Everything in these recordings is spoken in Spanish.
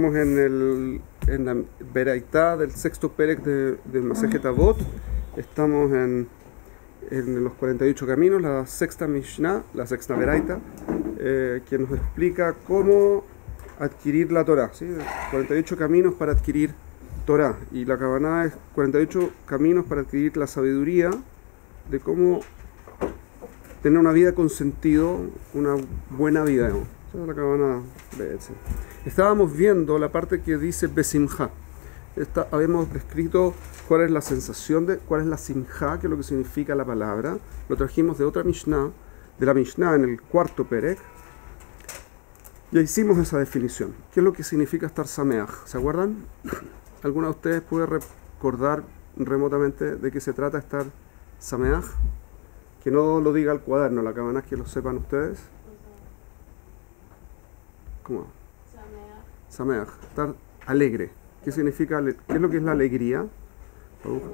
Estamos en la Beraitá del sexto Perek de Masejet Avot. Estamos en los 48 caminos, la sexta Mishnah, la sexta Beraita, que nos explica cómo adquirir la Torah, ¿sí? 48 caminos para adquirir Torah. Y la Kavaná es 48 caminos para adquirir la sabiduría de cómo tener una vida con sentido, una buena vida. Esa es la Kavaná. Estábamos viendo la parte que dice Besimha. Habíamos descrito cuál es la sensación, cuál es la simha, que es lo que significa la palabra. Lo trajimos de otra Mishnah, de la Mishnah en el cuarto Perek. Ya hicimos esa definición. ¿Qué es lo que significa estar sameach? ¿Se acuerdan? ¿Alguna de ustedes puede recordar remotamente de qué se trata estar sameach? Que no lo diga el cuaderno, la Kavaná, que lo sepan ustedes. ¿Cómo? Sameach, estar alegre. ¿Qué significa? ¿Qué es lo que es la alegría? Amén.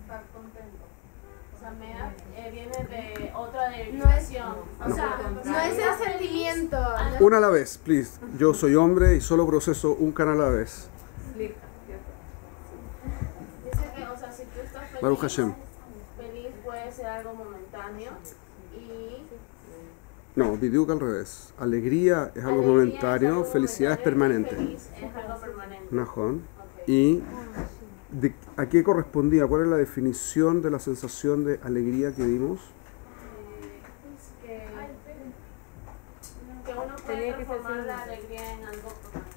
Estar contento. Sameach viene de otra derivación. O sea, no es el sentimiento. Una a la vez, please. Yo soy hombre y solo proceso un canal a la vez. Dice que, o sea, si tú estás feliz, Baruch Hashem. feliz puede ser algo momentáneo y... No, Bidiuk al revés. Alegría es algo momentáneo, felicidad es permanente. Feliz es algo permanente. Najón. Ok. ¿Y a qué correspondía? ¿Cuál es la definición de la sensación de alegría que dimos? Que uno puede transformar la alegría en algo permanente.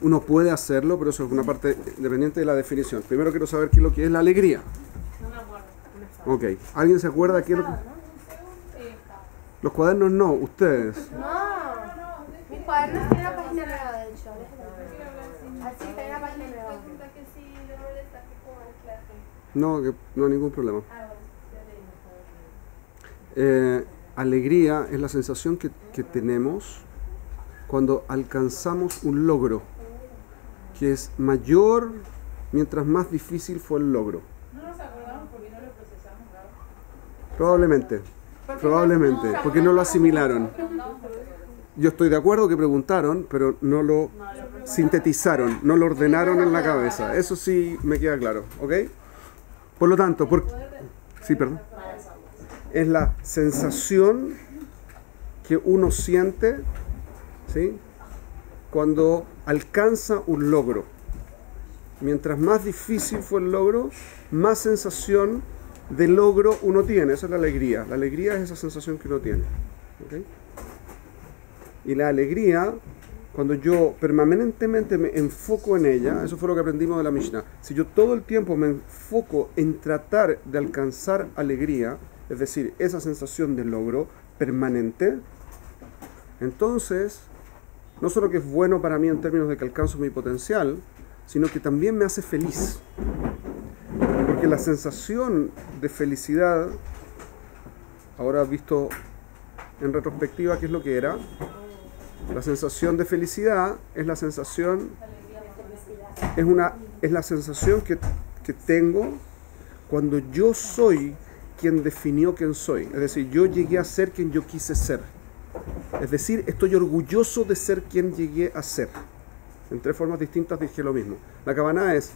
Uno puede hacerlo, pero eso es una parte independiente de la definición. Primero quiero saber qué es lo que es la alegría. No me acuerdo. Ok. ¿Alguien se acuerda qué es lo que... Los cuadernos no, ustedes. No, mis cuadernos tienen la página nueva, de hecho. Así está en la página nueva. No, que no hay ningún problema. Alegría es la sensación que tenemos cuando alcanzamos un logro, que es mayor mientras más difícil fue el logro. No nos acordamos porque no lo procesamos, ¿verdad? Probablemente, porque no lo asimilaron. Yo estoy de acuerdo que preguntaron, pero no lo sintetizaron, no lo ordenaron en la cabeza. Eso sí me queda claro, ¿ok? Por lo tanto, sí, perdón. Es la sensación que uno siente, ¿sí?, cuando alcanza un logro. Mientras más difícil fue el logro, más sensación de logro uno tiene. Esa es la alegría. La alegría es esa sensación que uno tiene. ¿Okay? Y la alegría, cuando yo permanentemente me enfoco en ella, eso fue lo que aprendimos de la Mishnah. Si yo todo el tiempo me enfoco en tratar de alcanzar alegría, es decir, esa sensación de logro permanente, entonces, no solo que es bueno para mí en términos de que alcanzo mi potencial, sino que también me hace feliz. Porque la sensación de felicidad, ahora visto en retrospectiva qué es lo que era, la sensación de felicidad es la sensación, es la sensación que tengo cuando yo soy quien definió quién soy. Es decir, yo llegué a ser quien yo quise ser. Es decir, estoy orgulloso de ser quien llegué a ser. En tres formas distintas dije lo mismo. La Kavaná es,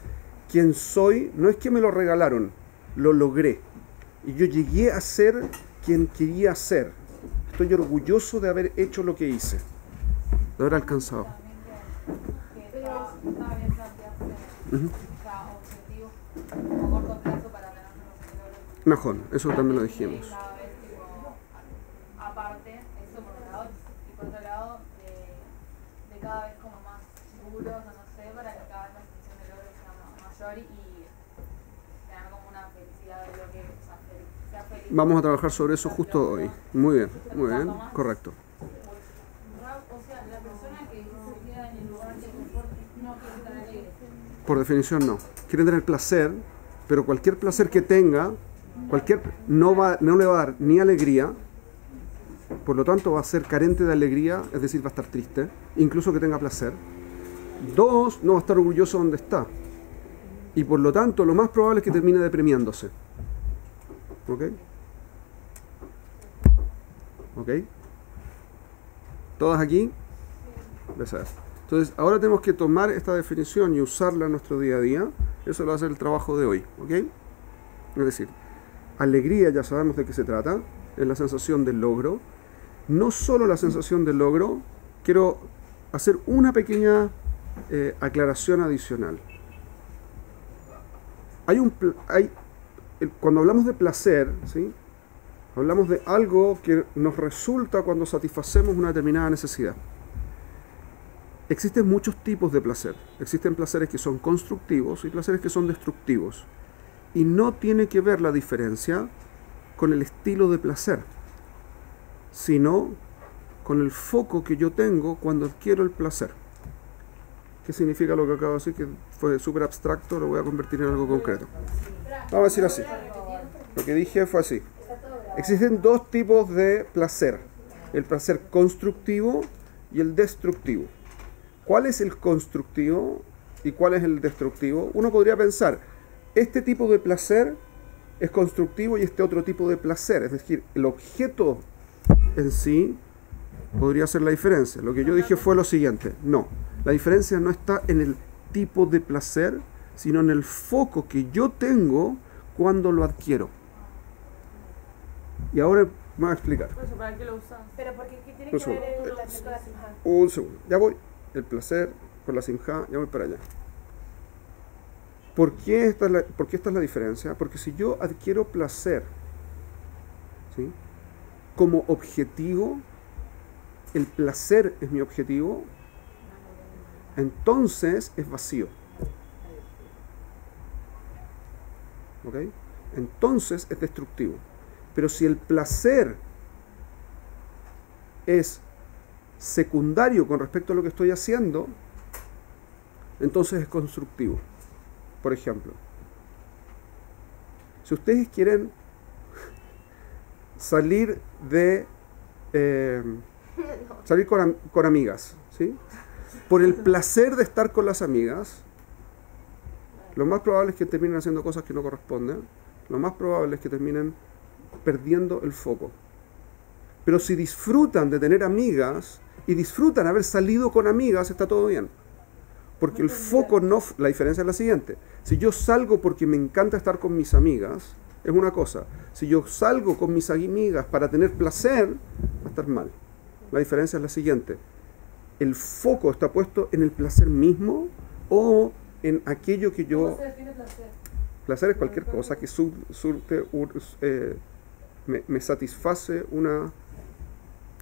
quien soy, no es que me lo regalaron, lo logré. Y yo llegué a ser quien quería ser. Estoy orgulloso de haber hecho lo que hice, de haber alcanzado. Najón, eso también lo dijimos. Aparte, eso por un lado, y por otro lado, de cada vez como más seguros, o no sé, para que cada vez la sensación de logro sea mayor y tener como una felicidad de lo que sea feliz. Vamos a trabajar sobre eso justo hoy. Muy bien, correcto. O sea, la persona que se queda en el lugar de confort no quiere estar alegre. Por definición no. Quiere tener placer, pero cualquier placer que tenga, no le va a dar ni alegría, por lo tanto va a ser carente de alegría, es decir, va a estar triste, incluso que tenga placer. Dos, no va a estar orgulloso donde está. Y por lo tanto, lo más probable es que termine deprimiéndose. ¿Ok? ¿Ok? ¿Todas aquí? placer. Entonces, ahora tenemos que tomar esta definición y usarla en nuestro día a día. Eso lo va a hacer el trabajo de hoy, ¿ok? Es decir, alegría, ya sabemos de qué se trata, es la sensación del logro. No solo la sensación del logro, quiero hacer una pequeña aclaración adicional. Cuando hablamos de placer, ¿sí? Hablamos de algo que nos resulta cuando satisfacemos una determinada necesidad. Existen muchos tipos de placer. Existen placeres que son constructivos y placeres que son destructivos. Y no tiene que ver la diferencia con el estilo de placer, sino con el foco que yo tengo cuando adquiero el placer. ¿Qué significa lo que acabo de decir? Que fue súper abstracto, lo voy a convertir en algo concreto. Vamos a decir así. Lo que dije fue así. Existen dos tipos de placer. El placer constructivo y el destructivo. ¿Cuál es el constructivo y cuál es el destructivo? Uno podría pensar, este tipo de placer es constructivo y este otro tipo de placer. Es decir, el objeto en sí podría ser la diferencia. Lo que yo dije fue lo siguiente. No, la diferencia no está en el tipo de placer, sino en el foco que yo tengo cuando lo adquiero. Y ahora me voy a explicar. ¿Para qué lo usas? Pero porque ¿qué tiene que ver el placer con la simja? Un segundo, ya voy. El placer con la simja, ya voy para allá. ¿Por qué esta es la diferencia? Porque si yo adquiero placer, ¿sí?, como objetivo, el placer es mi objetivo, entonces es vacío. ¿Ok? Entonces es destructivo. Pero si el placer es secundario con respecto a lo que estoy haciendo, entonces es constructivo. Por ejemplo, si ustedes quieren salir con amigas, ¿sí?, por el placer de estar con las amigas, lo más probable es que terminen haciendo cosas que no corresponden, lo más probable es que terminen perdiendo el foco. Pero si disfrutan de tener amigas y disfrutan haber salido con amigas, está todo bien. Porque el foco no... La diferencia es la siguiente. Si yo salgo porque me encanta estar con mis amigas, es una cosa. Si yo salgo con mis amigas para tener placer, va a estar mal. La diferencia es la siguiente. El foco está puesto en el placer mismo o en aquello que yo... ¿Cómo se define placer? Placer es cualquier cosa que me satisface una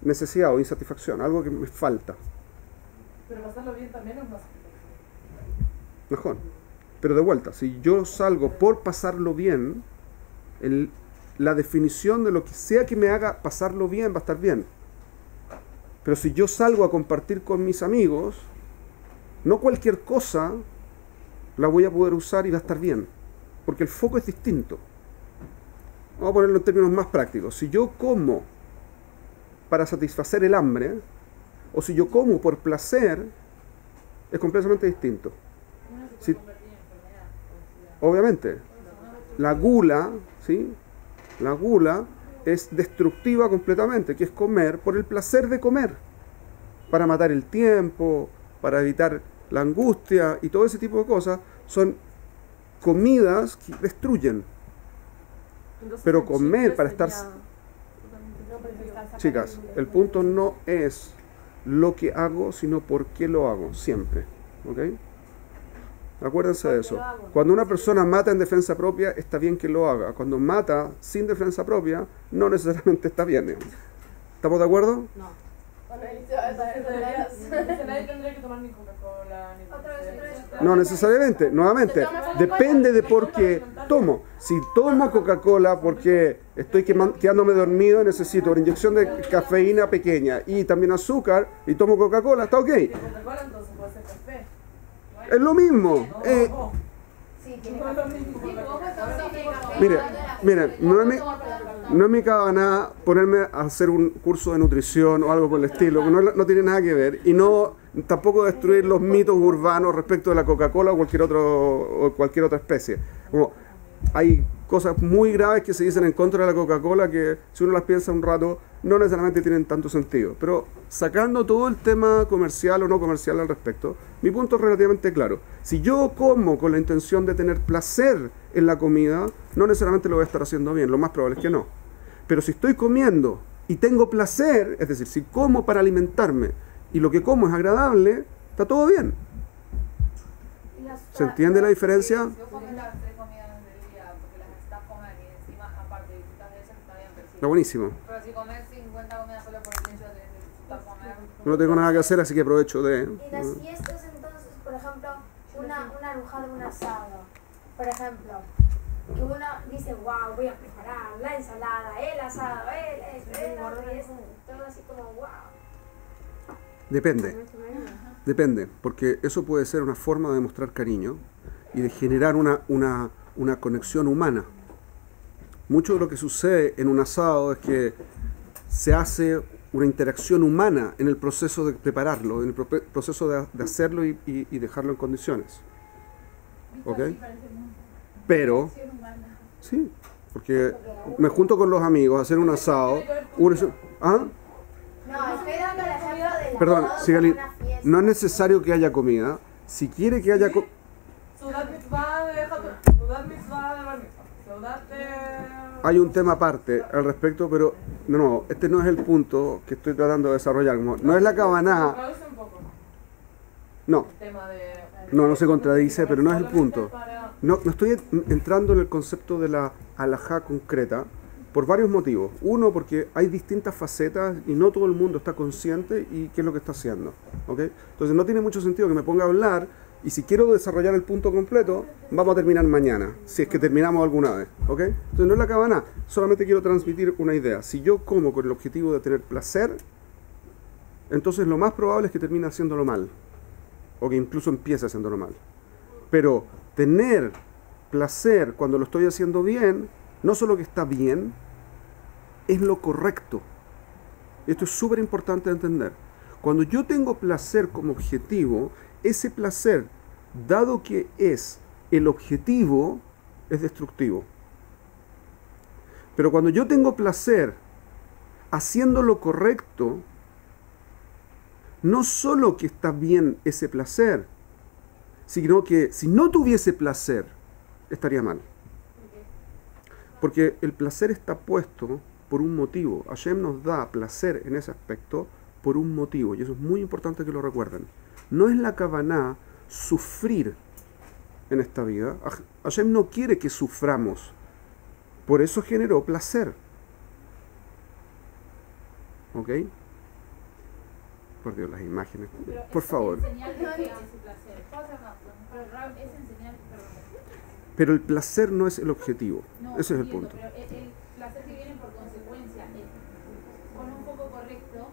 necesidad o insatisfacción, algo que me falta. Pero pasarlo bien también es más. Mejor. Pero de vuelta, si yo salgo por pasarlo bien, la definición de lo que sea que me haga pasarlo bien va a estar bien. Pero si yo salgo a compartir con mis amigos, no cualquier cosa la voy a poder usar y va a estar bien. Porque el foco es distinto. Vamos a ponerlo en términos más prácticos. Si yo como para satisfacer el hambre, o si yo como por placer, es completamente distinto. Si, obviamente, la gula, ¿sí?, la gula es destructiva completamente, que es comer por el placer de comer, para matar el tiempo, para evitar la angustia y todo ese tipo de cosas. Son comidas que destruyen. Entonces, Pero comer para estar... sería... Chicas, el punto no es lo que hago, sino por qué lo hago, siempre. ¿Ok? Acuérdense de eso. Cuando una persona mata en defensa propia, está bien que lo haga. Cuando mata sin defensa propia, no necesariamente está bien. ¿Estamos de acuerdo? No. Nadie tendría que tomar ni Coca-Cola, ni Otra vez. No necesariamente. Nuevamente, depende de por qué tomo. Si tomo Coca-Cola porque estoy quedándome dormido, necesito una inyección de cafeína pequeña y también azúcar, y tomo Coca-Cola, está ok. Coca-Cola entonces puede ser café. Es lo mismo. Sí, tiene Miren, no me cabe nada ponerme a hacer un curso de nutrición o algo por el estilo, que no tiene nada que ver, y no tampoco destruir los mitos urbanos respecto de la Coca-Cola o cualquier otra especie. Como, hay cosas muy graves que se dicen en contra de la Coca-Cola que si uno las piensa un rato no necesariamente tienen tanto sentido. Pero sacando todo el tema comercial o no comercial al respecto, mi punto es relativamente claro. Si yo como con la intención de tener placer en la comida, no necesariamente lo voy a estar haciendo bien, lo más probable es que no. Pero si estoy comiendo y tengo placer, es decir, si como para alimentarme y lo que como es agradable, está todo bien. ¿Se entiende la diferencia? Si vos comes las 3 comidas del día porque las necesitas comer y encima aparte disfrutas de eso, está bien, pero Está buenísimo. pero si comes 50 comidas solo por el hecho de disfrutar comer. No tengo nada que hacer, así que aprovecho de... Y las fiestas entonces, por ejemplo, una arujada, un asado, por ejemplo, que uno dice, wow, voy a preparar la ensalada, el asado, el esto, todo así como, wow. Depende, porque eso puede ser una forma de mostrar cariño y de generar una conexión humana. Mucho de lo que sucede en un asado es que se hace una interacción humana en el proceso de prepararlo, en el proceso de hacerlo y dejarlo en condiciones. ¿Ok? Pero, sí, porque me junto con los amigos a hacer un asado. ¿Ah? No, estoy dando el ejemplo de la Perdón, asado Sigali, como una fiesta. no es necesario que haya comida. Si quiere que haya comida... Hay un tema aparte al respecto, pero no, este no es el punto que estoy tratando de desarrollar. No es la cabaná. No se contradice, pero no es el punto. No estoy entrando en el concepto de la halajá concreta por varios motivos. Uno, porque hay distintas facetas y no todo el mundo está consciente y qué es lo que está haciendo. ¿Okay? Entonces no tiene mucho sentido que me ponga a hablar y si quiero desarrollar el punto completo, vamos a terminar mañana, si es que terminamos alguna vez. ¿Okay? Entonces no es la cabana, solamente quiero transmitir una idea. Si yo como con el objetivo de tener placer, entonces lo más probable es que termine haciéndolo mal. O que incluso empiece haciéndolo mal. Pero tener placer cuando lo estoy haciendo bien, no solo que está bien, es lo correcto. Esto es súper importante de entender. Cuando yo tengo placer como objetivo, ese placer, dado que es el objetivo, es destructivo. Pero cuando yo tengo placer haciendo lo correcto, no solo que está bien ese placer, sino que si no tuviese placer, estaría mal. Porque el placer está puesto por un motivo. Hashem nos da placer en ese aspecto por un motivo, y eso es muy importante que lo recuerden. No es la kavaná sufrir en esta vida. Hashem no quiere que suframos. Por eso generó placer. ¿Ok? Por Dios, las imágenes. Por favor. Pero el placer no es el objetivo. Ese es el punto. Pero el placer que viene por consecuencia, con un foco correcto,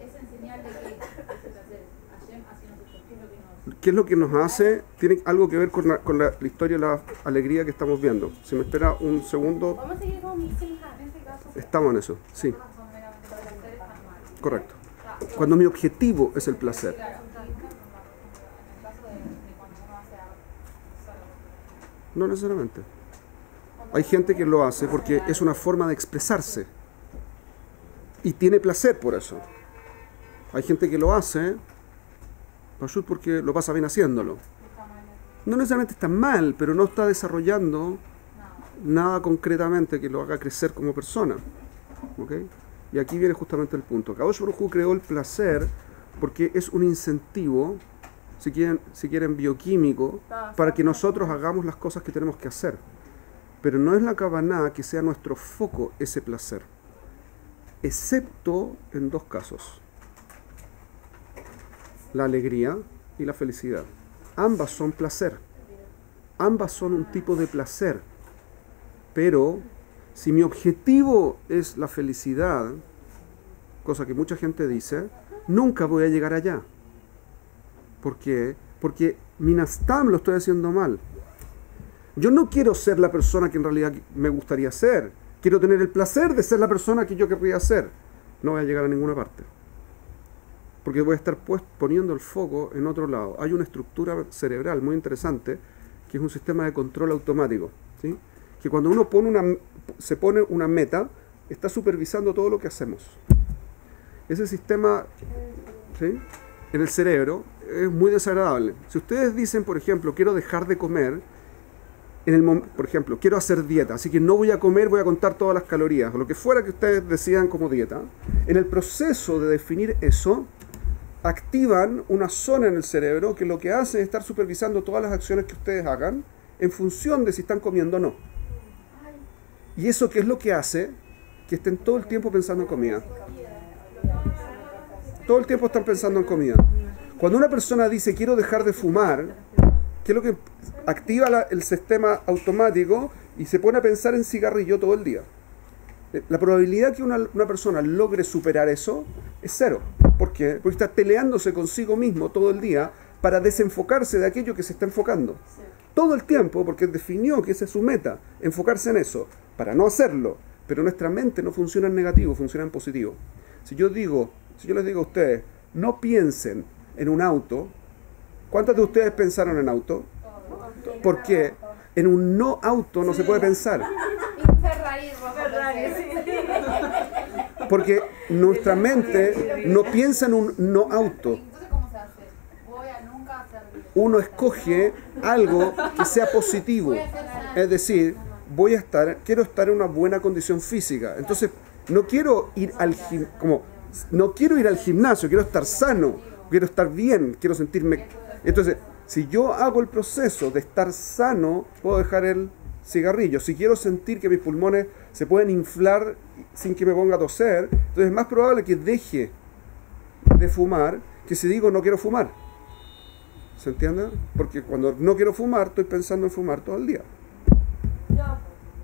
es en señal de que ese placer, Hashem hacia nosotros, ¿qué es lo que nos hace? Tiene algo que ver con la historia de la alegría que estamos viendo. Si me espera un segundo. Vamos a seguir con mis hijas en este caso. Estamos en eso, sí. Correcto. Cuando mi objetivo es el placer. No necesariamente. Hay gente que lo hace porque es una forma de expresarse y tiene placer por eso. Hay gente que lo hace porque lo pasa bien haciéndolo. No necesariamente está mal, pero no está desarrollando nada concretamente que lo haga crecer como persona. ¿Okay? Y aquí viene justamente el punto. Kadosh Baruj Hu creó el placer porque es un incentivo, si quieren bioquímico, para que nosotros hagamos las cosas que tenemos que hacer. Pero no es la kavaná que sea nuestro foco ese placer. Excepto en dos casos. La alegría y la felicidad. Ambas son placer. Ambas son un tipo de placer. Pero si mi objetivo es la felicidad, cosa que mucha gente dice, nunca voy a llegar allá. ¿Por qué? Porque minastam lo estoy haciendo mal. Yo no quiero ser la persona que en realidad me gustaría ser. Quiero tener el placer de ser la persona que yo querría ser. No voy a llegar a ninguna parte. Porque voy a estar poniendo el foco en otro lado. Hay una estructura cerebral muy interesante que es un sistema de control automático, ¿sí? Que cuando uno se pone una meta, está supervisando todo lo que hacemos. Ese sistema, ¿sí?, en el cerebro es muy desagradable. Si ustedes dicen, por ejemplo, quiero dejar de comer, por ejemplo, quiero hacer dieta, así que no voy a comer, voy a contar todas las calorías, o lo que fuera que ustedes decidan como dieta, en el proceso de definir eso, activan una zona en el cerebro que lo que hace es estar supervisando todas las acciones que ustedes hagan en función de si están comiendo o no. ¿Y eso qué es lo que hace? Que estén todo el tiempo pensando en comida. Todo el tiempo están pensando en comida. Cuando una persona dice quiero dejar de fumar, ¿qué es lo que activa el sistema automático y se pone a pensar en cigarrillo todo el día? La probabilidad que una persona logre superar eso es cero. ¿Por qué? Porque está peleándose consigo mismo todo el día para desenfocarse de aquello que se está enfocando. Todo el tiempo, porque definió que esa es su meta, enfocarse en eso, para no hacerlo. Pero nuestra mente no funciona en negativo, funciona en positivo. Si yo les digo a ustedes, no piensen en un auto, ¿cuántos de ustedes pensaron en auto? ¿Por qué? En un no auto no se puede pensar. Porque nuestra mente no piensa en un no auto. Entonces, ¿cómo se hace? Nunca hacer. Uno escoge algo que sea positivo. Es decir, quiero estar en una buena condición física. Entonces, no quiero ir al gimnasio, quiero estar sano, quiero estar bien, quiero sentirme. Entonces, si yo hago el proceso de estar sano, puedo dejar el cigarrillo. Si quiero sentir que mis pulmones se pueden inflar sin que me ponga a toser, entonces es más probable que deje de fumar que si digo no quiero fumar. ¿Se entiende? Porque cuando no quiero fumar, estoy pensando en fumar todo el día. Ya,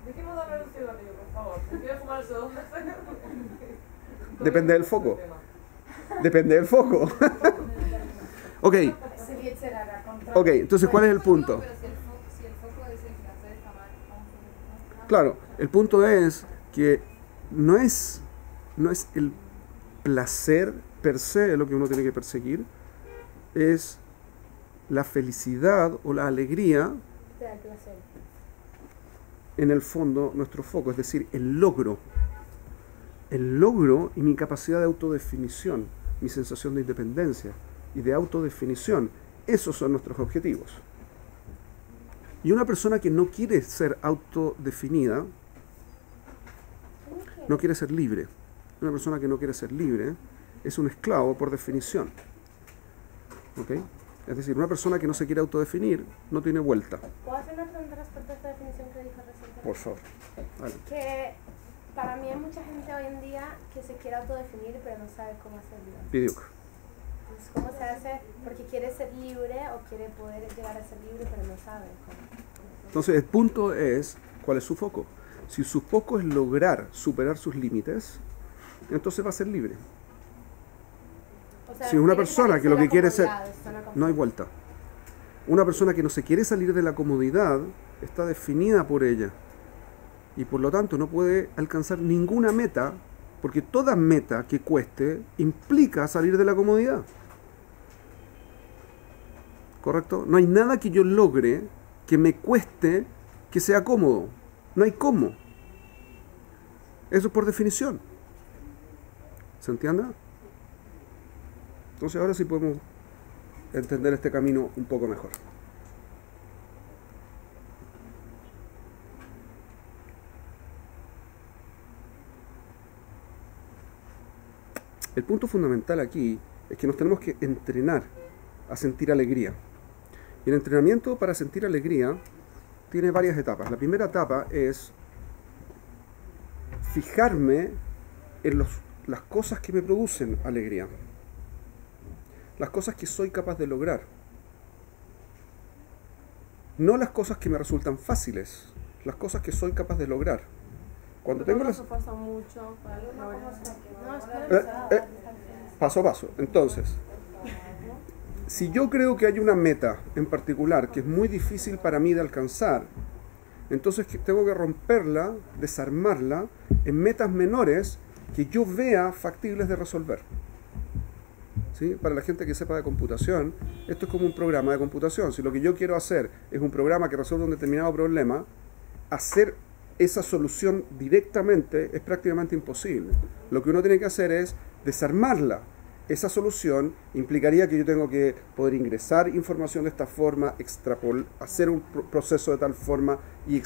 dejemos de hablar del cigarrillo, por favor. Si quieres fumar el segundo, Depende del foco. Depende del foco. Ok. Ok, entonces ¿cuál es el punto? Pero si el foco dice que hacer está mal, ¿cómo? Claro, el punto es que no es el placer per se lo que uno tiene que perseguir, es la felicidad o la alegría, en el fondo, nuestro foco, es decir, el logro y mi capacidad de autodefinición, mi sensación de independencia y de autodefinición, esos son nuestros objetivos. Y una persona que no quiere ser autodefinida, no quiere ser libre. Una persona que no quiere ser libre es un esclavo por definición. ¿Ok? Es decir, una persona que no se quiere autodefinir no tiene vuelta. ¿Puedo hacer una pregunta respecto a esta definición que dijo recientemente? Por favor. Vale. Que para mí hay mucha gente hoy en día que se quiere autodefinir pero no sabe cómo hacerlo. Pidiuc. Entonces, ¿cómo se hace? Porque quiere ser libre o quiere poder llegar a ser libre pero no sabe cómo. Entonces, el punto es, ¿cuál es su foco? Si su foco es lograr superar sus límites, entonces va a ser libre. O sea, Si una quiere persona salirse que lo de la que quiere ser, comodidad, está en la no hay vuelta. Una persona que no se quiere salir de la comodidad está definida por ella y por lo tanto no puede alcanzar ninguna meta, porque toda meta que cueste implica salir de la comodidad. ¿Correcto? No hay nada que yo logre que me cueste que sea cómodo. No hay cómo. Eso es por definición. ¿Se entiende? Entonces ahora sí podemos entender este camino un poco mejor. El punto fundamental aquí es que nos tenemos que entrenar a sentir alegría. Y el entrenamiento para sentir alegría tiene varias etapas. La primera etapa es fijarme en las cosas que me producen alegría. Las cosas que soy capaz de lograr. No las cosas que me resultan fáciles, las cosas que soy capaz de lograr. Cuando tengo las... mucho para paso a paso. Entonces, si yo creo que hay una meta en particular que es muy difícil para mí de alcanzar, entonces tengo que romperla, desarmarla en metas menores que yo vea factibles de resolver. ¿sí? Para la gente que sepa de computación, esto es como un programa de computación. Si lo que yo quiero hacer es un programa que resuelve un determinado problema, hacer esa solución directamente es prácticamente imposible. Lo que uno tiene que hacer es desarmarla. Esa solución implicaría que yo tengo que poder ingresar información de esta forma, hacer un proceso de tal forma y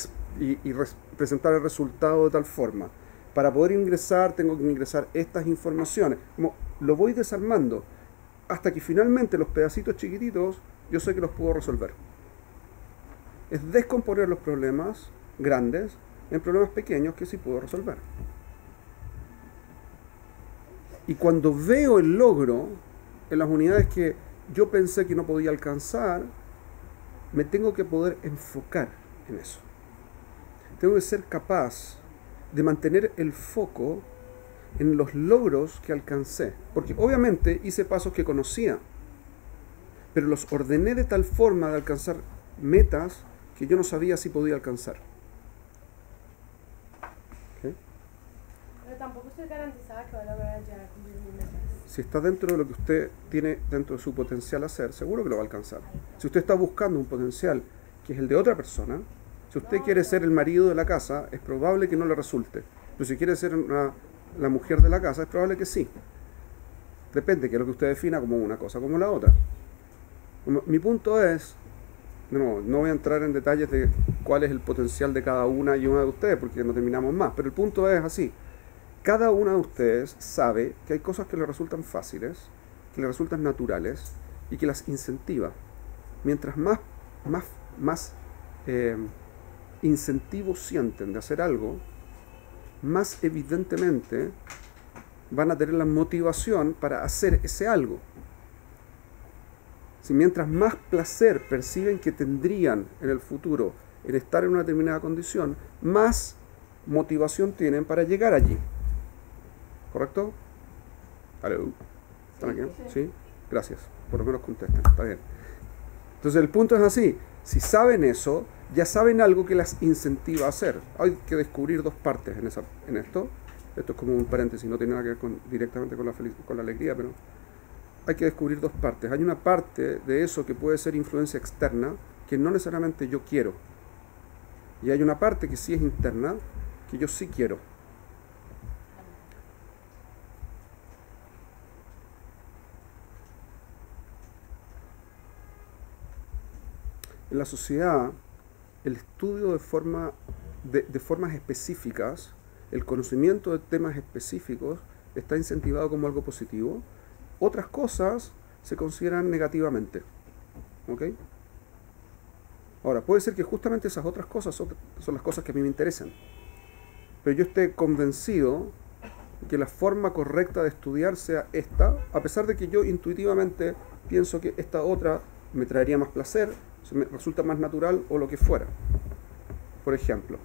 presentar el resultado de tal forma. Para poder ingresar, tengo que ingresar estas informaciones. Como lo voy desarmando hasta que finalmente los pedacitos chiquititos yo sé que los puedo resolver. Es descomponer los problemas grandes en problemas pequeños que sí puedo resolver. Y cuando veo el logro en las unidades que yo pensé que no podía alcanzar, me tengo que poder enfocar en eso. Tengo que ser capaz de mantener el foco en los logros que alcancé. Porque obviamente hice pasos que conocía, pero los ordené de tal forma de alcanzar metas que yo no sabía si podía alcanzar. ¿Okay? Pero tampoco estoy garantizada que voy a lograr llegar a cumplir mis metas. Si está dentro de lo que usted tiene dentro de su potencial hacer, seguro que lo va a alcanzar. Si usted está buscando un potencial que es el de otra persona, si usted quiere ser el marido de la casa, es probable que no le resulte. Pero si quiere ser la mujer de la casa, es probable que sí. Depende, que es lo que usted defina como una cosa como la otra. Mi punto es, no voy a entrar en detalles de cuál es el potencial de cada una y una de ustedes, porque no terminamos más, pero el punto es así. Cada una de ustedes sabe que hay cosas que le resultan fáciles, que le resultan naturales y que las incentiva. Mientras más incentivos sienten de hacer algo, más evidentemente van a tener la motivación para hacer ese algo. Si mientras más placer perciben que tendrían en el futuro en estar en una determinada condición, más motivación tienen para llegar allí. ¿Correcto? ¿Aló? ¿Están aquí? ¿Sí? Gracias. Por lo menos contestan. Está bien. Entonces el punto es así. Si saben eso, ya saben algo que las incentiva a hacer. Hay que descubrir dos partes en esto. Esto es como un paréntesis, no tiene nada que ver directamente con la alegría, pero hay que descubrir dos partes. Hay una parte de eso que puede ser influencia externa, que no necesariamente yo quiero. Y hay una parte que sí es interna, que yo sí quiero. En la sociedad, el estudio de formas específicas, el conocimiento de temas específicos está incentivado como algo positivo. Otras cosas se consideran negativamente. ¿Ok? Ahora, puede ser que justamente esas otras cosas son las cosas que a mí me interesan. Pero yo esté convencido que la forma correcta de estudiar sea esta, a pesar de que yo intuitivamente pienso que esta otra me traería más placer, me resulta más natural o lo que fuera. Por ejemplo,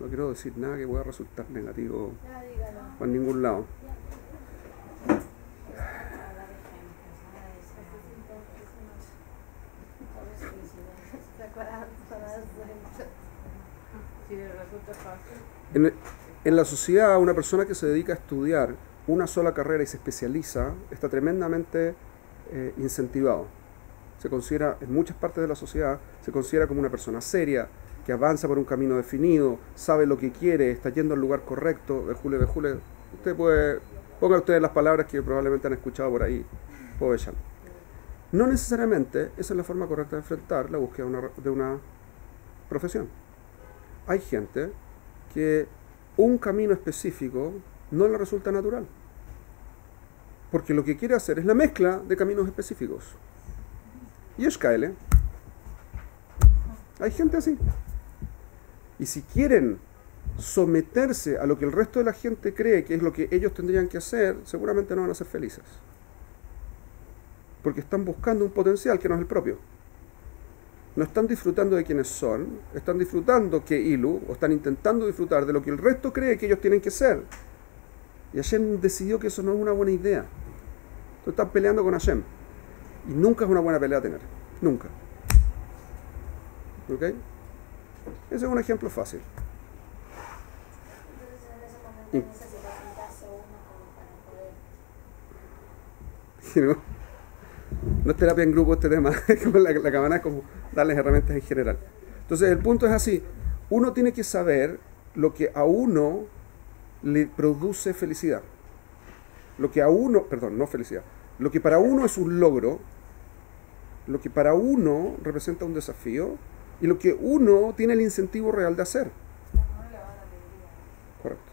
no quiero decir nada que pueda resultar negativo por ningún lado. En la sociedad, una persona que se dedica a estudiar una sola carrera y se especializa está tremendamente incentivado. Se considera, en muchas partes de la sociedad, se considera como una persona seria, que avanza por un camino definido, sabe lo que quiere, está yendo al lugar correcto. Usted puede, ponga ustedes las palabras que probablemente han escuchado por ahí, Povechan. No necesariamente esa es la forma correcta de enfrentar la búsqueda de una profesión. Hay gente que un camino específico no le resulta natural, porque lo que quiere hacer es la mezcla de caminos específicos. Y es KL. Hay gente así. Y si quieren someterse a lo que el resto de la gente cree que es lo que ellos tendrían que hacer, seguramente no van a ser felices. Porque están buscando un potencial que no es el propio. No están disfrutando de quienes son, están disfrutando que Ilu, o están intentando disfrutar de lo que el resto cree que ellos tienen que ser. Y Hashem decidió que eso no es una buena idea. Entonces están peleando con Hashem. Y nunca es una buena pelea a tener. Nunca. ¿Ok? Ese es un ejemplo fácil. ¿Qué necesita sentarse uno como para poder? ¿no? No es terapia en grupo este tema, la cabana es como darles herramientas en general. Entonces el punto es así, uno tiene que saber lo que a uno le produce felicidad. Lo que a uno, perdón, no felicidad, lo que para uno es un logro, lo que para uno representa un desafío y lo que uno tiene el incentivo real de hacer. Correcto.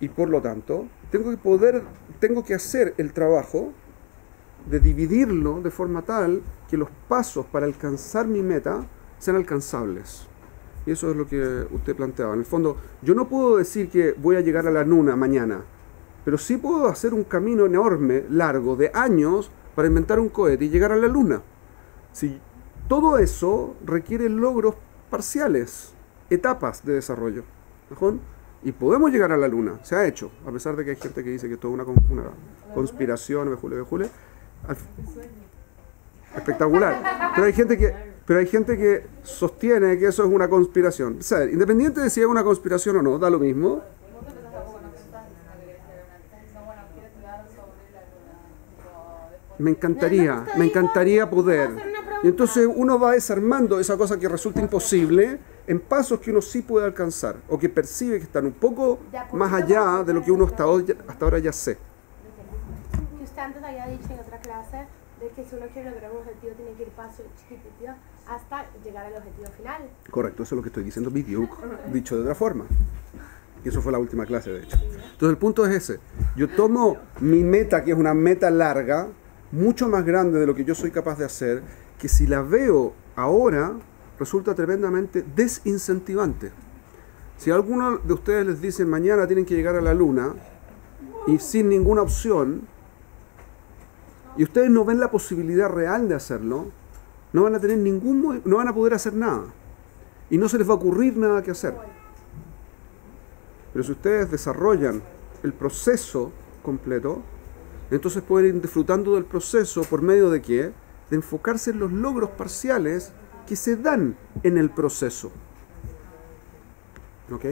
Y por lo tanto, tengo que hacer el trabajo de dividirlo de forma tal que los pasos para alcanzar mi meta sean alcanzables. Y eso es lo que usted planteaba. En el fondo, yo no puedo decir que voy a llegar a la luna mañana, pero sí puedo hacer un camino enorme, largo, de años, para inventar un cohete y llegar a la luna. Si todo eso requiere logros parciales, etapas de desarrollo. ¿No? Y podemos llegar a la luna, se ha hecho, a pesar de que hay gente que dice que es toda una conspiración, espectacular. Pero hay gente que sostiene que eso es una conspiración. O sea, independiente de si es una conspiración o no, da lo mismo. Me encantaría poder. Y entonces uno va desarmando esa cosa que resulta imposible en pasos que uno sí puede alcanzar o que percibe que están un poco más allá de lo que uno hasta ahora ya sé. Que usted antes había dicho en otra clase de que si uno quiere lograr un objetivo tiene que ir paso chiquitito hasta llegar al objetivo final. Correcto, eso es lo que estoy diciendo, dicho de otra forma. Y eso fue la última clase, de hecho. Entonces el punto es ese. Yo tomo mi meta, que es una meta larga, mucho más grande de lo que yo soy capaz de hacer, que si la veo ahora, resulta tremendamente desincentivante. Si a alguno de ustedes les dicen mañana tienen que llegar a la luna y sin ninguna opción, y ustedes no ven la posibilidad real de hacerlo, no van a tener no van a poder hacer nada. Y no se les va a ocurrir nada que hacer. Pero si ustedes desarrollan el proceso completo, entonces pueden ir disfrutando del proceso por medio de ¿qué? De enfocarse en los logros parciales que se dan en el proceso. ¿Ok?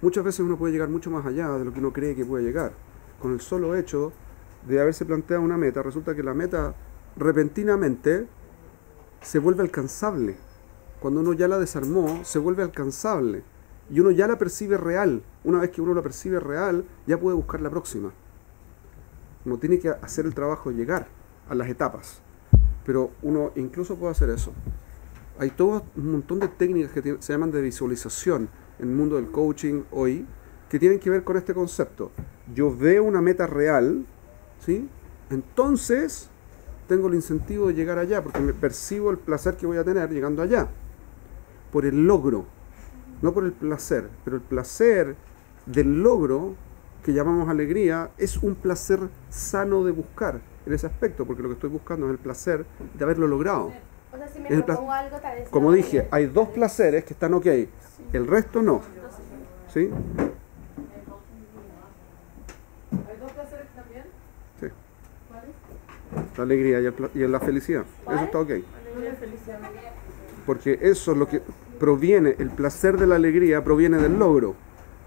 Muchas veces uno puede llegar mucho más allá de lo que uno cree que puede llegar. Con el solo hecho de haberse planteado una meta, resulta que la meta repentinamente se vuelve alcanzable. Cuando uno ya la desarmó, se vuelve alcanzable. Y uno ya la percibe real. Una vez que uno la percibe real, ya puede buscar la próxima. Uno tiene que hacer el trabajo de llegar a las etapas. Pero uno incluso puede hacer eso. Hay todo un montón de técnicas que se llaman de visualización en el mundo del coaching hoy, que tienen que ver con este concepto. Yo veo una meta real, ¿sí? Entonces tengo el incentivo de llegar allá, porque me percibo el placer que voy a tener llegando allá. Por el logro, no por el placer. Pero el placer del logro, que llamamos alegría, es un placer sano de buscar en ese aspecto, porque lo que estoy buscando es el placer de haberlo logrado. O sea, si me propongo algo, tal vez Como no dije, hay dos placeres que están ok, el resto no. ¿Sí? ¿Hay dos placeres también? Sí. ¿Cuáles? La alegría y la felicidad. ¿Cuál? Eso está ok. Alegría y felicidad. Porque eso es lo que proviene, el placer de la alegría proviene del logro.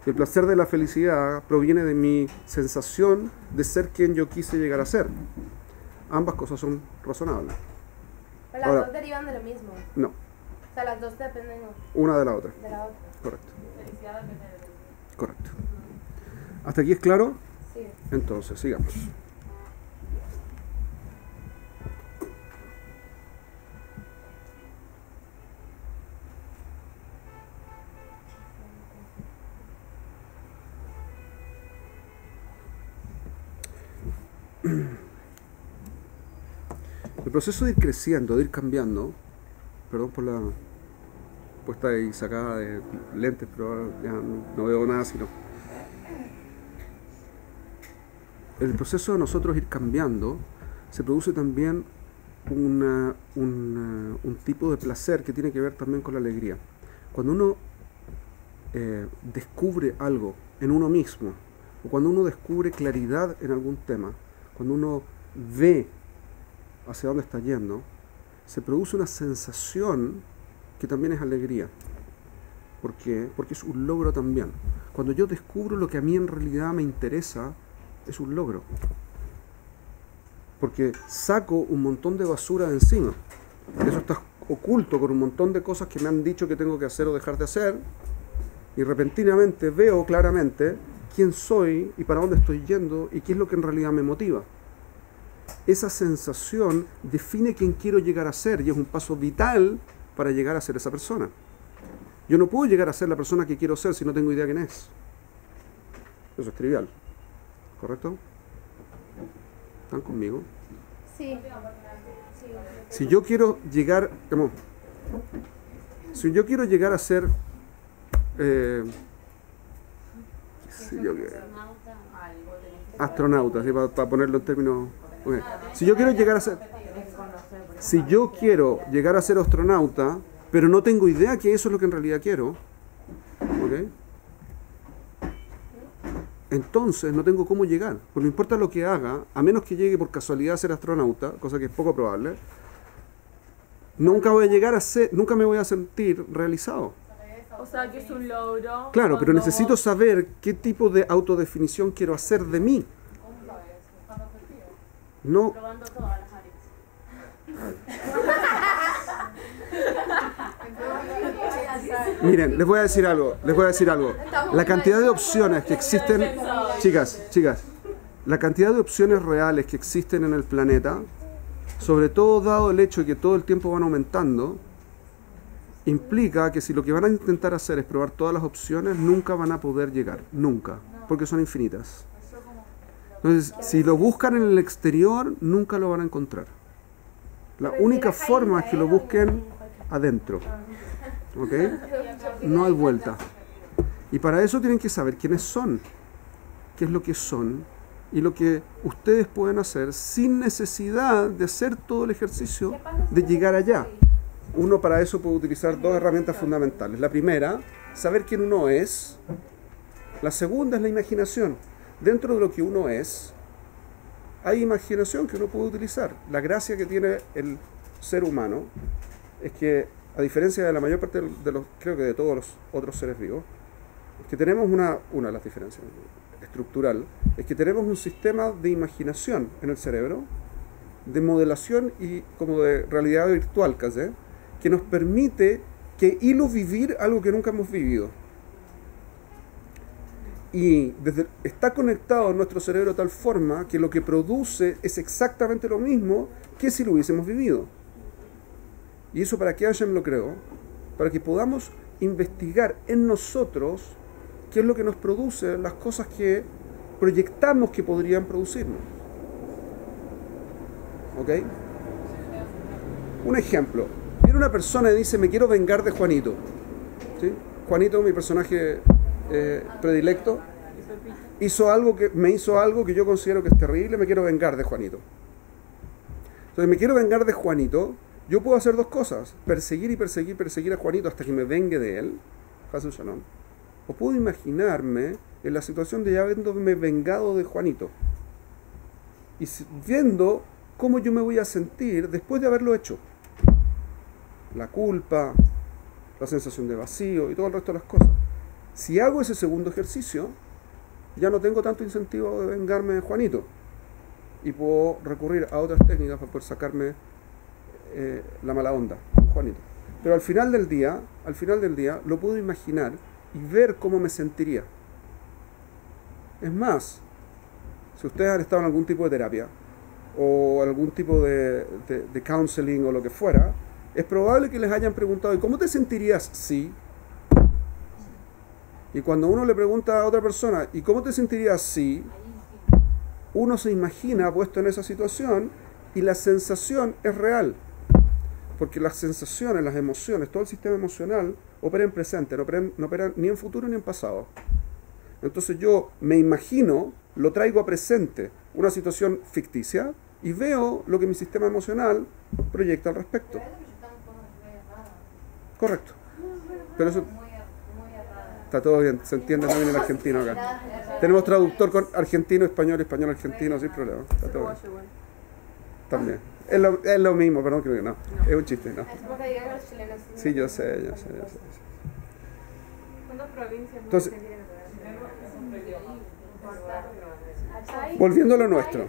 El placer de la felicidad proviene de mi sensación de ser quien yo quise llegar a ser. Ambas cosas son razonables. Pero las Ahora, dos derivan de lo mismo. No, O sea, las dos dependen una de la otra. de la otra. Correcto. Felicidad depende de Correcto. ¿Hasta aquí es claro? Sí. Entonces, sigamos. El proceso de ir creciendo, de ir cambiando, perdón por la puesta y sacada de lentes, pero ahora ya no veo nada sino. El proceso de nosotros ir cambiando se produce también un tipo de placer que tiene que ver también con la alegría. Cuando uno descubre algo en uno mismo, o cuando uno descubre claridad en algún tema, cuando uno ve hacia dónde está yendo, se produce una sensación que también es alegría. ¿Por qué? Porque es un logro también. Cuando yo descubro lo que a mí en realidad me interesa, es un logro. Porque saco un montón de basura de encima. Eso está oculto con un montón de cosas que me han dicho que tengo que hacer o dejar de hacer. Y repentinamente veo claramente quién soy y para dónde estoy yendo y qué es lo que en realidad me motiva. Esa sensación define quién quiero llegar a ser y es un paso vital para llegar a ser esa persona. Yo no puedo llegar a ser la persona que quiero ser si no tengo idea quién es. Eso es trivial. ¿Correcto? ¿Están conmigo? Sí. Si yo quiero llegar, si yo quiero llegar a ser, astronauta, ¿sí? Para ponerlo en términos, okay. Si yo quiero llegar a ser astronauta, pero no tengo idea que eso es lo que en realidad quiero, ¿ok? Entonces no tengo cómo llegar, porque no importa lo que haga, a menos que llegue por casualidad a ser astronauta, cosa que es poco probable, nunca me voy a sentir realizado. O sea, que es un logro. Claro, pero necesito saber qué tipo de autodefinición quiero hacer de mí. No. Probando todas las áreas. Miren, les voy a decir algo. La cantidad de opciones que existen, chicas, la cantidad de opciones reales que existen en el planeta, sobre todo dado el hecho de que todo el tiempo van aumentando, implica que si lo que van a intentar hacer es probar todas las opciones, nunca van a poder llegar, nunca, porque son infinitas. Entonces, si lo buscan en el exterior, nunca lo van a encontrar. La única forma es que lo busquen adentro. ¿Ok? No hay vuelta. Y para eso tienen que saber quiénes son, qué es lo que son y lo que ustedes pueden hacer sin necesidad de hacer todo el ejercicio de llegar allá. Uno para eso puede utilizar dos herramientas fundamentales. La primera, saber quién uno es. La segunda es la imaginación. Dentro de lo que uno es, hay imaginación que uno puede utilizar. La gracia que tiene el ser humano es que, a diferencia de la mayor parte de los, creo que de todos los otros seres vivos, es que tenemos una de las diferencias estructural, es que tenemos un sistema de imaginación en el cerebro, de modelación y como de realidad virtual casi, que nos permite vivir algo que nunca hemos vivido. Y está conectado en nuestro cerebro de tal forma que lo que produce es exactamente lo mismo que si lo hubiésemos vivido. Y eso para qué Hashem lo creó, para que podamos investigar en nosotros qué es lo que nos produce las cosas que proyectamos que podrían producirnos. ¿Ok? Un ejemplo. Viene una persona y dice, me quiero vengar de Juanito. ¿Sí? Juanito, mi personaje predilecto, me hizo algo que yo considero que es terrible, me quiero vengar de Juanito. Entonces, me quiero vengar de Juanito, yo puedo hacer dos cosas, perseguir a Juanito hasta que me vengue de él, o puedo imaginarme en la situación de ya habiéndome vengado de Juanito y viendo cómo yo me voy a sentir después de haberlo hecho. La culpa, la sensación de vacío y todo el resto de las cosas. Si hago ese segundo ejercicio, ya no tengo tanto incentivo de vengarme de Juanito y puedo recurrir a otras técnicas para poder sacarme la mala onda con Juanito. Pero al final del día lo puedo imaginar y ver cómo me sentiría. Es más, si ustedes han estado en algún tipo de terapia o algún tipo de counseling o lo que fuera, es probable que les hayan preguntado, ¿y cómo te sentirías si? Y cuando uno le pregunta a otra persona, ¿y cómo te sentirías si? Uno se imagina puesto en esa situación y la sensación es real. Porque las sensaciones, las emociones, todo el sistema emocional opera en presente, no opera ni en futuro ni en pasado. Entonces yo me imagino, lo traigo a presente, una situación ficticia, y veo lo que mi sistema emocional proyecta al respecto. Correcto. Pero eso está todo bien, se entiende también el argentino acá. Tenemos traductor con argentino, español, argentino, sin problema. Está todo bien. También. Es lo mismo, perdón, creo que no. Es un chiste, ¿no? Sí, yo sé. ¿Cuántas provincias Entonces, Volviendo a lo nuestro.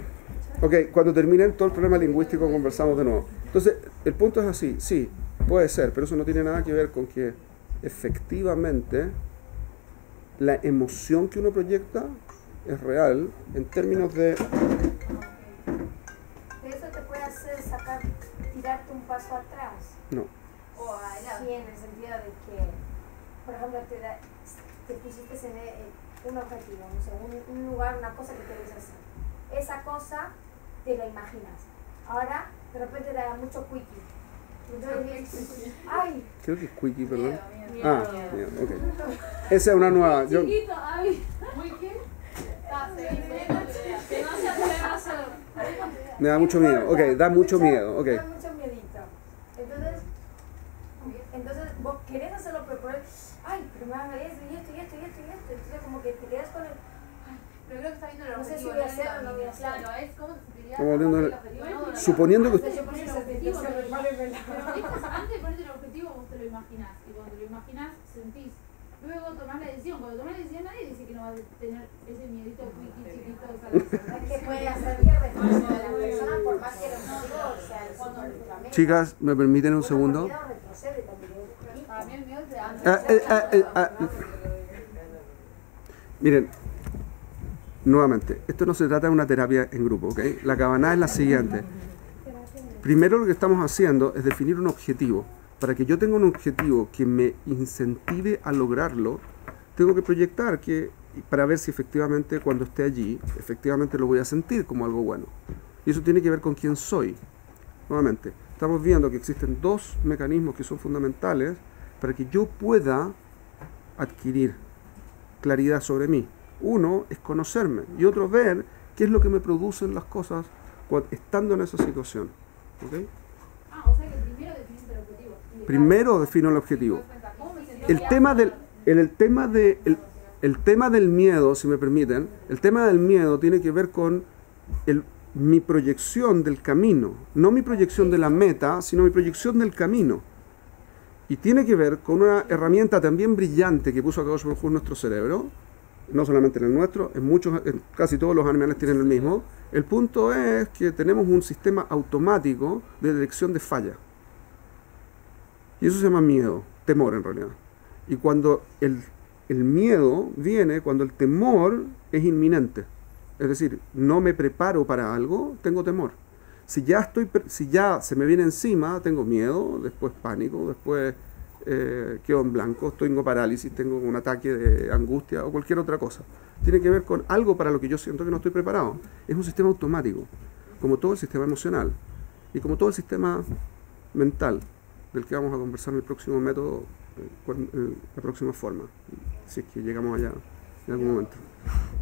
Ok, cuando termine todo el problema lingüístico conversamos de nuevo. Entonces, el punto es así, sí, puede ser, pero eso no tiene nada que ver con que efectivamente la emoción que uno proyecta es real en términos de... Eso te puede hacer tirarte un paso atrás. No. O adelante. Sí, en el sentido de que, por ejemplo, te pusiste un objetivo, no sé, un lugar, una cosa que quieres hacer. Esa cosa te la imaginas. Ahora, de repente te da mucho quickie. Entonces, ¡ay! Creo que es Quickie, perdón. Miedo. Ah, miedo, ok. Esa es una nueva... Yo, Chiquito, ay. Muy qué. Que no se atreva a hacer. me da mucho miedo. Ok, da mucho miedo. Ok. Da mucho miedito. Entonces vos querés hacerlo, pero por ay, pero me van a esto y esto y esto y esto y esto. Entonces como que te quedas con el... Pero creo que está viendo el No sé si objetivo. voy a hacer o no voy a hacer. Claro, es como se diría. Estamos volviendo el al- objetivo. suponiendo que... Pero antes de ponerte el objetivo, vos te lo imaginás. Y cuando te lo imaginás, sentís. Luego tomás la decisión. Cuando tomás la decisión, nadie dice que no vas a tener ese miedito quickie chiquito. Es que puede hacer que retroceda la persona por más que el objetivo sea el superflamante. Chicas, ¿me permiten un segundo? El miedo retrocede también. Para mí el miedo es de antes. Miren, nuevamente, esto no se trata de una terapia en grupo, ¿ok? La cabana es la siguiente. Primero lo que estamos haciendo es definir un objetivo. Para que yo tenga un objetivo que me incentive a lograrlo, tengo que proyectar para ver si efectivamente cuando esté allí, efectivamente lo voy a sentir como algo bueno. Y eso tiene que ver con quién soy. Nuevamente, estamos viendo que existen dos mecanismos que son fundamentales para que yo pueda adquirir claridad sobre mí. Uno es conocerme y otro ver qué es lo que me producen las cosas estando en esa situación. ¿Okay? O sea que primero definiste el objetivo. Primero defino el objetivo. ¿Cómo me sentí? El tema del miedo, si me permiten, el tema del miedo tiene que ver con mi proyección del camino, no mi proyección de la meta, sino mi proyección del camino. Y tiene que ver con una herramienta también brillante que puso Akadosh Baruj Hu en nuestro cerebro, no solamente en el nuestro, en casi todos los animales tienen el mismo. El punto es que tenemos un sistema automático de detección de falla. Y eso se llama miedo, temor en realidad. Y cuando el miedo viene, cuando el temor es inminente, es decir, no me preparo para algo, tengo temor. Si ya se me viene encima, tengo miedo, después pánico, después quedo en blanco, tengo parálisis, tengo un ataque de angustia o cualquier otra cosa. Tiene que ver con algo para lo que yo siento que no estoy preparado. Es un sistema automático, como todo el sistema emocional y como todo el sistema mental, del que vamos a conversar en el próximo método, la próxima forma, si es que llegamos allá en algún momento.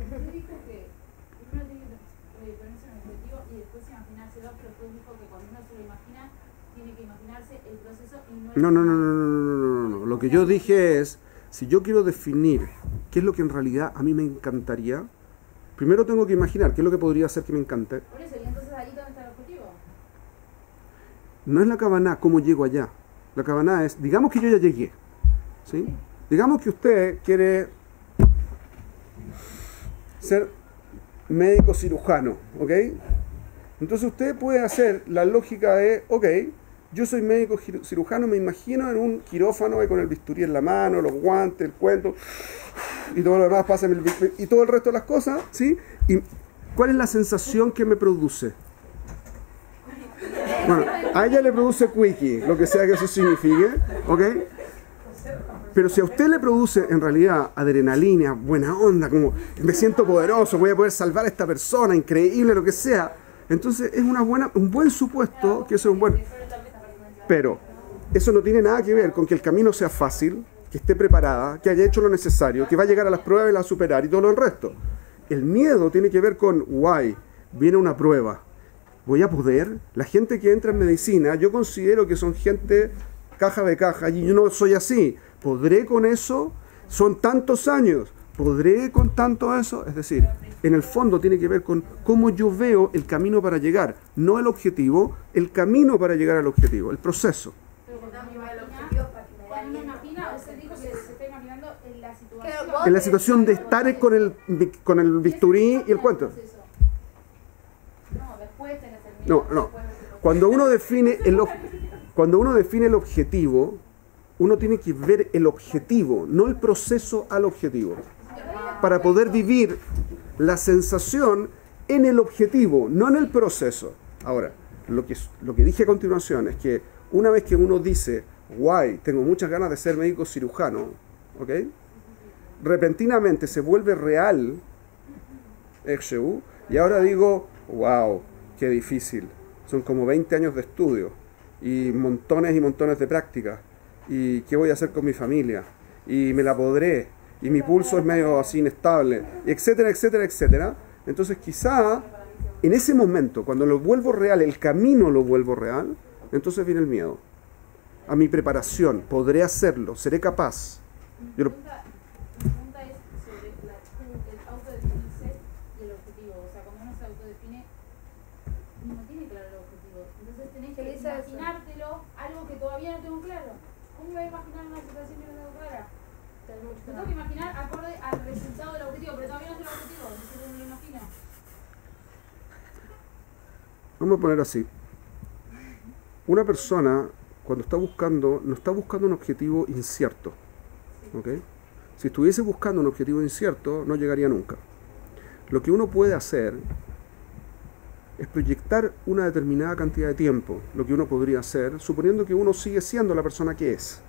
Usted dijo que primero tiene que ponerse un objetivo y después imaginárselo, pero después dijo que cuando uno se lo imagina, tiene que imaginarse el proceso y no el No. Lo que yo dije es, si yo quiero definir qué es lo que en realidad a mí me encantaría, primero tengo que imaginar qué es lo que podría hacer que me encante. Por eso, y entonces ahí dónde está el objetivo. No es la cabana cómo llego allá. La cabana es, digamos que yo ya llegué, ¿sí? Digamos que usted quiere ser médico cirujano, ¿ok? Entonces usted puede hacer la lógica de, ok, yo soy médico cirujano, me imagino en un quirófano con el bisturí en la mano, los guantes, el cuento, y todo lo demás pasa y todo el resto de las cosas, ¿sí? ¿Y cuál es la sensación que me produce? Bueno, a ella le produce quickie, lo que sea que eso signifique, ¿ok? Pero si a usted le produce en realidad adrenalina, buena onda, como me siento poderoso, voy a poder salvar a esta persona, increíble, lo que sea, entonces es un buen supuesto que eso es un buen... Pero eso no tiene nada que ver con que el camino sea fácil, que esté preparada, que haya hecho lo necesario, que va a llegar a las pruebas y las va a superar y todo lo resto. El miedo tiene que ver con, guay, viene una prueba. ¿Voy a poder? La gente que entra en medicina, yo considero que son gente caja de caja, y yo no soy así. ¿Podré con eso? Son tantos años. ¿Podré con tanto eso? Es decir, en el fondo tiene que ver con cómo yo veo el camino para llegar. No el objetivo, el camino para llegar al objetivo, el proceso. Pero cuando uno imagina, usted dijo que se está imaginando en la situación. En la situación de estar con el bisturí y el cuento. No, después tenés el miedo. No. Cuando uno define el objetivo, uno tiene que ver el objetivo, no el proceso al objetivo. Para poder vivir la sensación en el objetivo, no en el proceso. Ahora, lo que dije a continuación es que una vez que uno dice, guay, tengo muchas ganas de ser médico cirujano, ¿ok? Repentinamente se vuelve real, y ahora digo, wow, qué difícil. Son como 20 años de estudio y montones de prácticas. ¿Y qué voy a hacer con mi familia? Y me la podré. Y mi pulso es medio así inestable, etcétera, etcétera, etcétera. Entonces quizá en ese momento, cuando lo vuelvo real, el camino lo vuelvo real, entonces viene el miedo. A mi preparación, podré hacerlo, seré capaz. Mi pregunta es sobre el autodefinirse y el objetivo. O sea, cuando uno se autodefine, no tiene claro el objetivo. Entonces tenés que imaginártelo, algo que todavía no tengo claro. ¿Cómo me voy a imaginar una situación que no tengo clara? Me tengo que imaginar acorde al resultado del objetivo, pero todavía no sé el objetivo, entonces no me lo imagino. Vamos a poner así. Una persona, cuando está buscando, no está buscando un objetivo incierto. ¿Okay? Si estuviese buscando un objetivo incierto, no llegaría nunca. Lo que uno puede hacer es proyectar una determinada cantidad de tiempo, lo que uno podría hacer, suponiendo que uno sigue siendo la persona que es.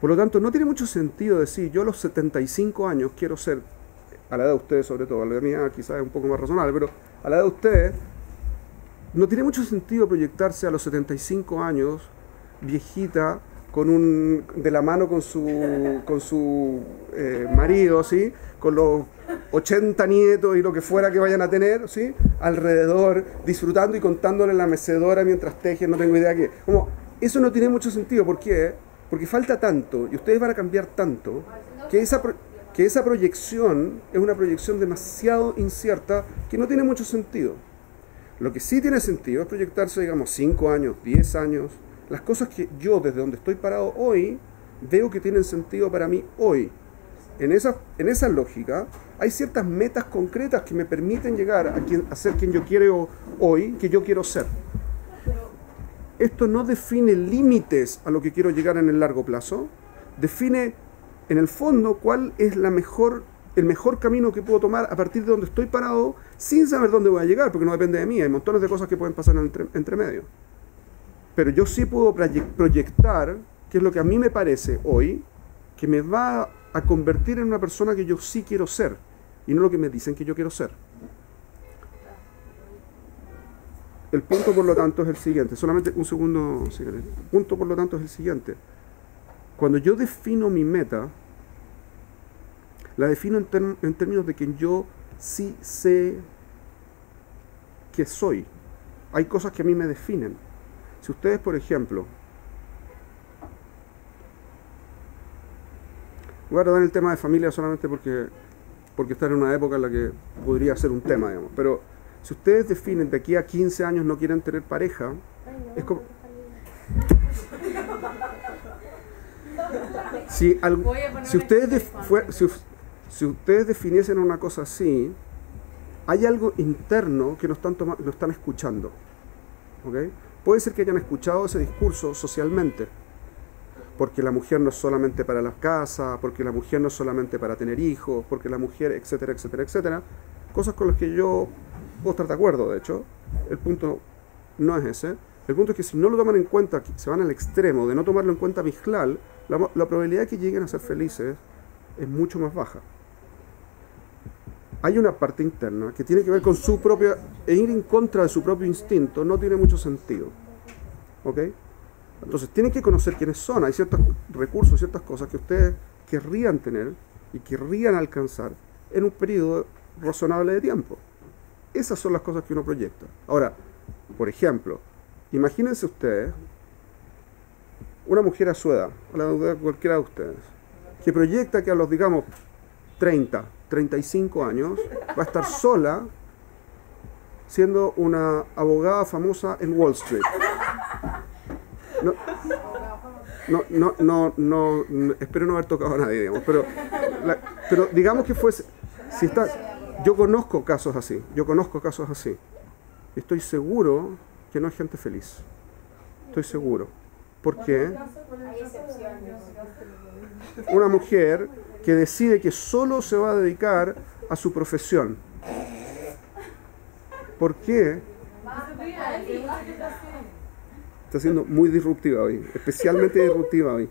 Por lo tanto, no tiene mucho sentido decir, yo a los 75 años quiero ser, a la edad de ustedes sobre todo, a la edad mía quizás es un poco más razonable, pero a la edad de ustedes, no tiene mucho sentido proyectarse a los 75 años, viejita, de la mano con su marido, ¿sí? Con los 80 nietos y lo que fuera que vayan a tener, ¿sí? Alrededor, disfrutando y contándole en la mecedora mientras tejen, no tengo idea qué. Como, eso no tiene mucho sentido, ¿por qué? Porque falta tanto, y ustedes van a cambiar tanto, que esa proyección es una proyección demasiado incierta que no tiene mucho sentido. Lo que sí tiene sentido es proyectarse, digamos, 5 años, 10 años, las cosas que yo, desde donde estoy parado hoy, veo que tienen sentido para mí hoy. En esa lógica, hay ciertas metas concretas que me permiten llegar a ser quien yo quiero hoy, que yo quiero ser. Esto no define límites a lo que quiero llegar en el largo plazo, define en el fondo cuál es el mejor camino que puedo tomar a partir de donde estoy parado sin saber dónde voy a llegar, porque no depende de mí, hay montones de cosas que pueden pasar entre medio. Pero yo sí puedo proyectar qué es lo que a mí me parece hoy, que me va a convertir en una persona que yo sí quiero ser, y no lo que me dicen que yo quiero ser. El punto, por lo tanto, es el siguiente. Solamente un segundo. El punto, por lo tanto, es el siguiente. Cuando yo defino mi meta, la defino en términos de que yo sí sé que soy. Hay cosas que a mí me definen. Si ustedes, por ejemplo, voy a tratar el tema de familia solamente porque está en una época en la que podría ser un tema, digamos, pero si ustedes definen de aquí a 15 años no quieren tener pareja, es como... Si ustedes definiesen una cosa así, hay algo interno que no están escuchando. ¿Okay? Puede ser que hayan escuchado ese discurso socialmente, porque la mujer no es solamente para la casa, porque la mujer no es solamente para tener hijos, porque la mujer, etcétera, etcétera, etcétera. Cosas con las que yo puedo estar de acuerdo, de hecho. El punto no es ese. El punto es que si no lo toman en cuenta, se van al extremo de no tomarlo en cuenta Mijlal, la probabilidad de que lleguen a ser felices es mucho más baja. Hay una parte interna que tiene que ver con su propia... e ir en contra de su propio instinto no tiene mucho sentido. ¿Ok? Entonces tienen que conocer quiénes son. Hay ciertos recursos, ciertas cosas que ustedes querrían tener y querrían alcanzar en un periodo razonable de tiempo. Esas son las cosas que uno proyecta. Ahora, por ejemplo, imagínense ustedes una mujer a su edad, a la edad de cualquiera de ustedes, que proyecta que a los, digamos, 30, 35 años va a estar sola siendo una abogada famosa en Wall Street. espero no haber tocado a nadie, digamos, pero digamos que fuese, si está, yo conozco casos así, estoy seguro que no hay gente feliz, estoy seguro. ¿Por qué? Hay excepciones. Una mujer que decide que solo se va a dedicar a su profesión. ¿Por qué? Está siendo muy disruptiva hoy, especialmente disruptiva hoy.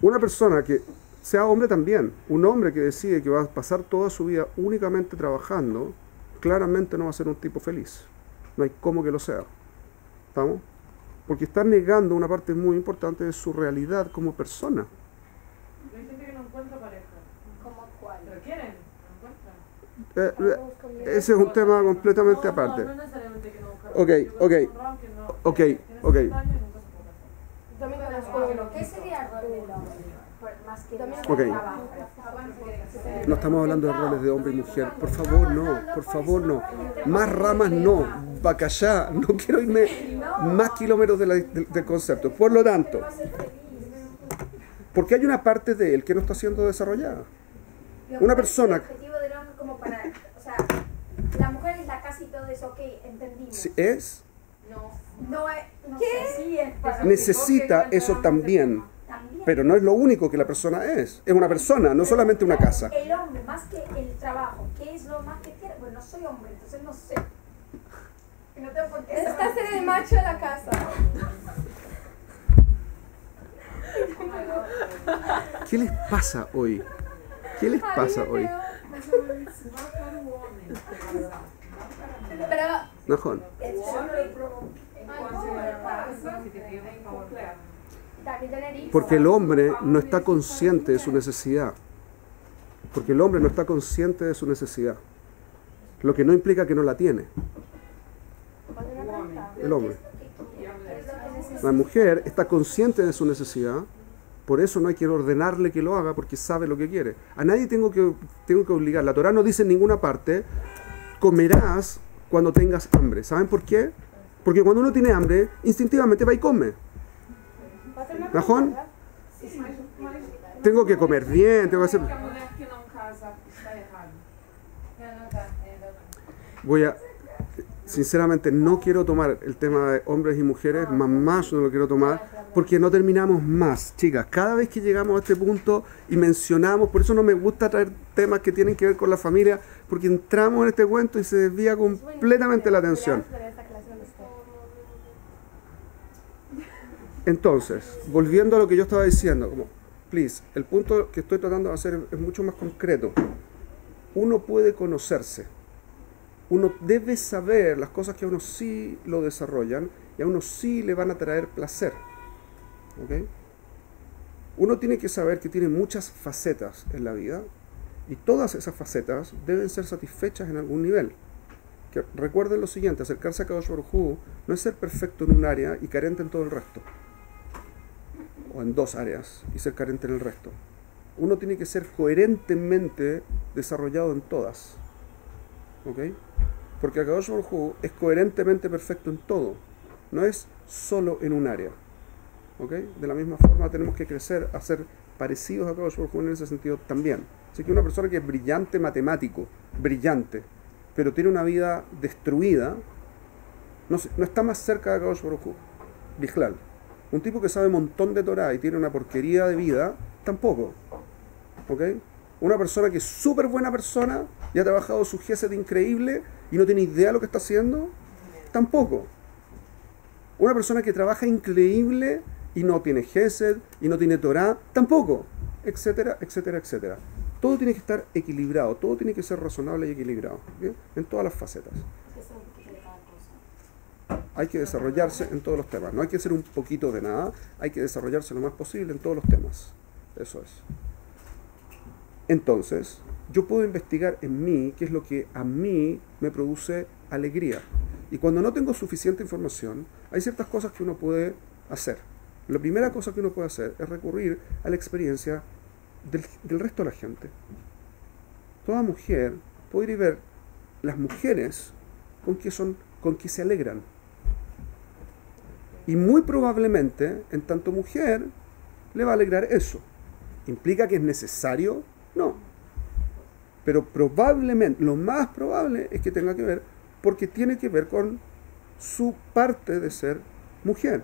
Una persona que sea hombre también, un hombre que decide que va a pasar toda su vida únicamente trabajando, claramente no va a ser un tipo feliz. No hay cómo que lo sea. ¿Estamos? Porque está negando una parte muy importante de su realidad como persona. Hay gente que no encuentra pareja. ¿Cómo cuál? ¿Pero quieren? No encuentran. Ese es un tema completamente aparte. No necesariamente que no buscan. Ok. También conozco ¿Qué sería el rol del hombre? Más que También- Ok. trabajo. No estamos hablando de roles de hombre y mujer. Por favor, no. Más ramas no. Bacallá. No quiero irme más kilómetros del concepto. Por lo tanto, porque hay una parte de él que no está siendo desarrollada. Una persona- El objetivo del hombre como para, o sea, la mujer es la casa y todo eso, ok, entendimos. Si es, No es, ¿qué? Sí es para necesita eso también. también. Pero no es lo único que la persona es. Es una persona, no solamente una casa. El hombre, más que el trabajo, ¿qué es lo más que quiere? Bueno, no soy hombre, entonces no sé. Y no tengo por qué es saber. ser el macho de la casa. ¿Qué les pasa hoy? ¿Qué les pasa hoy? Pero Najón. También tener hijos. Porque el hombre no está consciente de su necesidad. Porque el hombre no está consciente de su necesidad. Lo que no implica que no la tiene. El hombre. La mujer está consciente de su necesidad. Por eso no hay que ordenarle que lo haga, porque sabe lo que quiere. A nadie tengo que obligar. La Torá no dice en ninguna parte, comerás cuando tengas hambre. ¿Saben por qué? Porque cuando uno tiene hambre, instintivamente va y come. ¿Najón? Tengo que comer bien, tengo que hacer... A mulher que não casa está errado. Voy a... Sinceramente, no quiero tomar el tema de hombres y mujeres, más no lo quiero tomar, porque no terminamos más. Chicas, cada vez que llegamos a este punto y mencionamos, por eso no me gusta traer temas que tienen que ver con la familia, porque entramos en este cuento y se desvía completamente la atención. Entonces, volviendo a lo que yo estaba diciendo, como, please, el punto que estoy tratando de hacer es mucho más concreto. Uno puede conocerse. Uno debe saber las cosas que a uno sí lo desarrollan y a uno sí le van a traer placer. ¿Ok? Uno tiene que saber que tiene muchas facetas en la vida y todas esas facetas deben ser satisfechas en algún nivel. Que recuerden lo siguiente, acercarse a Kadosh Baruj Hu no es ser perfecto en un área y carente en todo el resto. O en dos áreas y ser carente en el resto. Uno tiene que ser coherentemente desarrollado en todas. ¿Ok? Porque Akadosh Baruj Hu es coherentemente perfecto en todo. No es solo en un área. ¿Ok? De la misma forma tenemos que crecer a ser parecidos a Akadosh Baruj Hu en ese sentido también. Así que una persona que es brillante matemático, brillante, pero tiene una vida destruida, no está más cerca de Akadosh Baruj Hu. Bijlal. Un tipo que sabe un montón de Torah y tiene una porquería de vida, tampoco. ¿Ok? Una persona que es súper buena persona y ha trabajado su gesed increíble y no tiene idea de lo que está haciendo, tampoco. Una persona que trabaja increíble y no tiene gesed y no tiene Torah, tampoco. Etcétera, etcétera, etcétera. Todo tiene que estar equilibrado, todo tiene que ser razonable y equilibrado, ¿ok? En todas las facetas. Hay que desarrollarse en todos los temas. No hay que ser un poquito de nada, hay que desarrollarse lo más posible en todos los temas. Eso es. Entonces, yo puedo investigar en mí qué es lo que a mí me produce alegría. Y cuando no tengo suficiente información, hay ciertas cosas que uno puede hacer. La primera cosa que uno puede hacer es recurrir a la experiencia del resto de la gente. Toda mujer puede ir y ver las mujeres con que se alegran. Y muy probablemente, en tanto mujer, le va a alegrar eso. ¿Implica que es necesario? No. Pero probablemente, lo más probable es que tenga que ver, porque tiene que ver con su parte de ser mujer.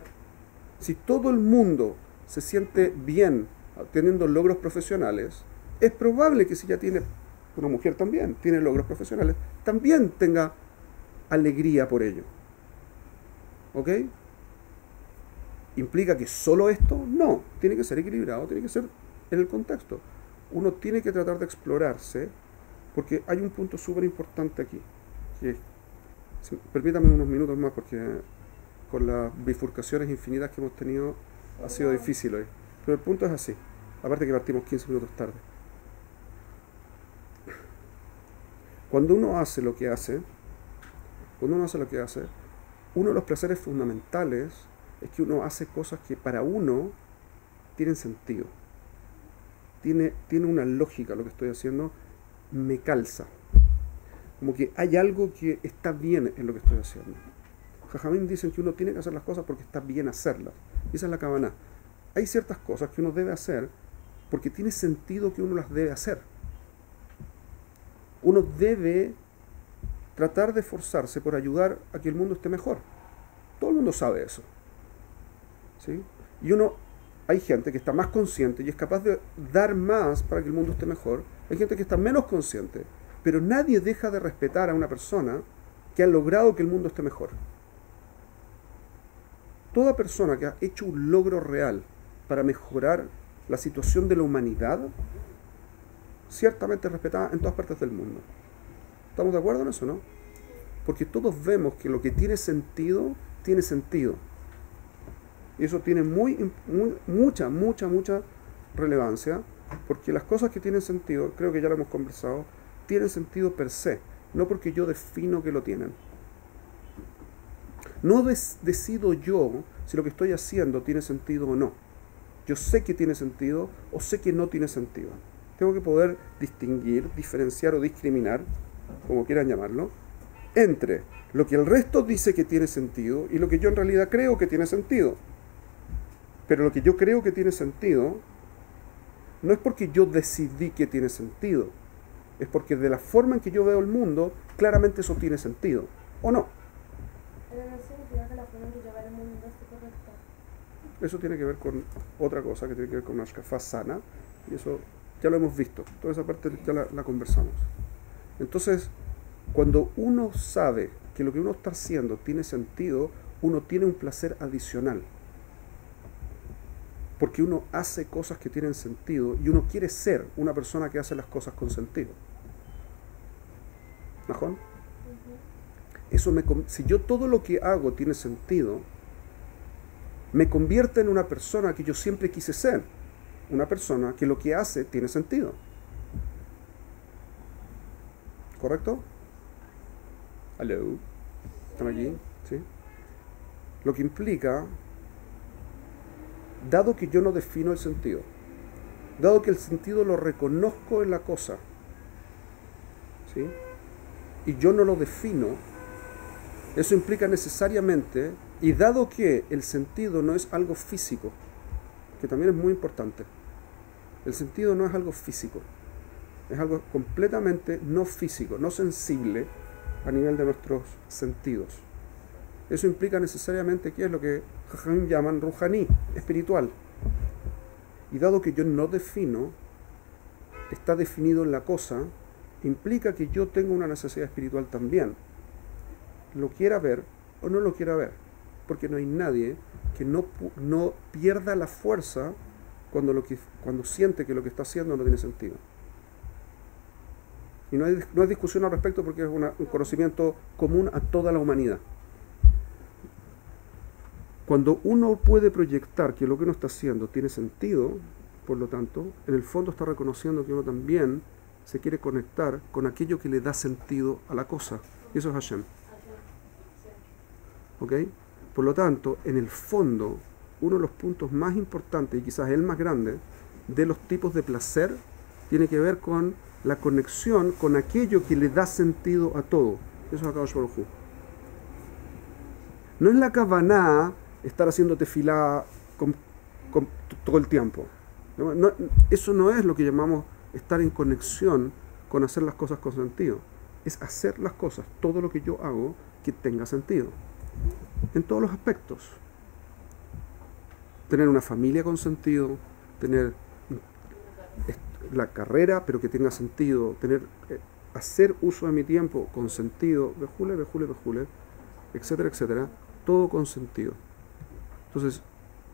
Si todo el mundo se siente bien teniendo logros profesionales, es probable que si ya tiene, una mujer también, tiene logros profesionales, también tenga alegría por ello. ¿Ok? ¿Implica que solo esto? No, tiene que ser equilibrado, tiene que ser en el contexto. Uno tiene que tratar de explorarse, porque hay un punto súper importante aquí. Que, permítame unos minutos más, porque con las bifurcaciones infinitas que hemos tenido ha sido difícil hoy. Pero el punto es así, aparte que partimos 15 minutos tarde. Cuando uno hace lo que hace, uno de los placeres fundamentales es que uno hace cosas que para uno tienen sentido. Tiene una lógica lo que estoy haciendo, me calza. Como que hay algo que está bien en lo que estoy haciendo. Jajamín dicen que uno tiene que hacer las cosas porque está bien hacerlas. Esa es la Kavaná. Hay ciertas cosas que uno debe hacer porque tiene sentido que uno las debe hacer. Uno debe tratar de esforzarse por ayudar a que el mundo esté mejor. Todo el mundo sabe eso. ¿Sí? Y hay gente que está más consciente y es capaz de dar más para que el mundo esté mejor. Hay gente que está menos consciente, pero nadie deja de respetar a una persona que ha logrado que el mundo esté mejor. Toda persona que ha hecho un logro real para mejorar la situación de la humanidad, ciertamente es respetada en todas partes del mundo. ¿Estamos de acuerdo en eso, no? Porque todos vemos que lo que tiene sentido, tiene sentido. Y eso tiene mucha relevancia, porque las cosas que tienen sentido, creo que ya lo hemos conversado, tienen sentido per se, no porque yo defino que lo tienen. No decido yo si lo que estoy haciendo tiene sentido o no. Yo sé que tiene sentido o sé que no tiene sentido. Tengo que poder distinguir, diferenciar o discriminar, como quieran llamarlo, entre lo que el resto dice que tiene sentido y lo que yo en realidad creo que tiene sentido. Pero lo que yo creo que tiene sentido no es porque yo decidí que tiene sentido, es porque de la forma en que yo veo el mundo, claramente eso tiene sentido, ¿o no? Pero no significa que la forma en que yo veo el mundo esté correcta. Eso tiene que ver con otra cosa, que tiene que ver con una shkafá sana, y eso ya lo hemos visto, toda esa parte ya la conversamos. Entonces, cuando uno sabe que lo que uno está haciendo tiene sentido, uno tiene un placer adicional. Porque uno hace cosas que tienen sentido y uno quiere ser una persona que hace las cosas con sentido. ¿Najón? Si yo todo lo que hago tiene sentido, me convierte en una persona que yo siempre quise ser. Una persona que lo que hace tiene sentido. ¿Correcto? ¿Aló? ¿Están aquí? ¿Sí? Lo que implica, dado que yo no defino el sentido, dado que el sentido lo reconozco en la cosa, ¿sí? Y yo no lo defino, eso implica necesariamente, y dado que el sentido no es algo físico, que también es muy importante, el sentido no es algo físico, es algo completamente no físico, no sensible a nivel de nuestros sentidos. Eso implica necesariamente que es lo que Jajamim llaman ruhaní, espiritual. Y dado que yo no defino, está definido en la cosa, implica que yo tengo una necesidad espiritual también. Lo quiera ver o no lo quiera ver. Porque no hay nadie que no pierda la fuerza cuando siente que lo que está haciendo no tiene sentido. Y no hay discusión al respecto porque es un conocimiento común a toda la humanidad. Cuando uno puede proyectar que lo que uno está haciendo tiene sentido, por lo tanto, en el fondo está reconociendo que uno también se quiere conectar con aquello que le da sentido a la cosa. Y eso es Hashem. ¿Ok? Por lo tanto, en el fondo, uno de los puntos más importantes, y quizás el más grande, de los tipos de placer, tiene que ver con la conexión con aquello que le da sentido a todo. Eso es Akadosh Baruj Hu. No es la kavaná estar haciendo tefilá todo el tiempo. Eso no es lo que llamamos estar en conexión con hacer las cosas con sentido. Es hacer las cosas, todo lo que yo hago, que tenga sentido. En todos los aspectos. Tener una familia con sentido, tener la carrera, pero que tenga sentido, hacer uso de mi tiempo con sentido, etcétera, etcétera, todo con sentido. Entonces,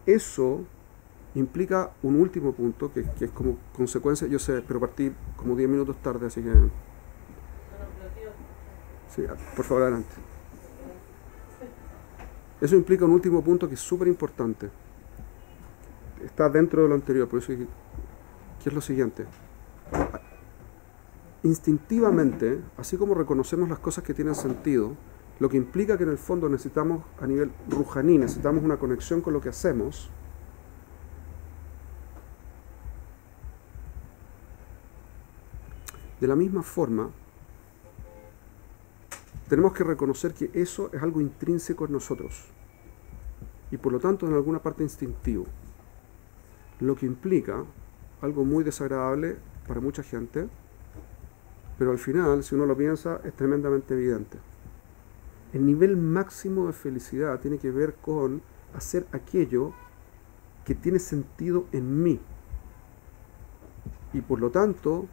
eso implica un último punto, que es como consecuencia, yo sé, pero partí como 10 minutos tarde, así que... Sí, por favor, adelante. Eso implica un último punto que es súper importante. Está dentro de lo anterior, por eso que es lo siguiente. Instintivamente, así como reconocemos las cosas que tienen sentido, lo que implica que en el fondo necesitamos, a nivel rujaní, necesitamos una conexión con lo que hacemos. De la misma forma, tenemos que reconocer que eso es algo intrínseco en nosotros y por lo tanto en alguna parte instintivo, lo que implica algo muy desagradable para mucha gente, pero al final, si uno lo piensa, es tremendamente evidente. El nivel máximo de felicidad tiene que ver con hacer aquello que tiene sentido en mí y por lo tanto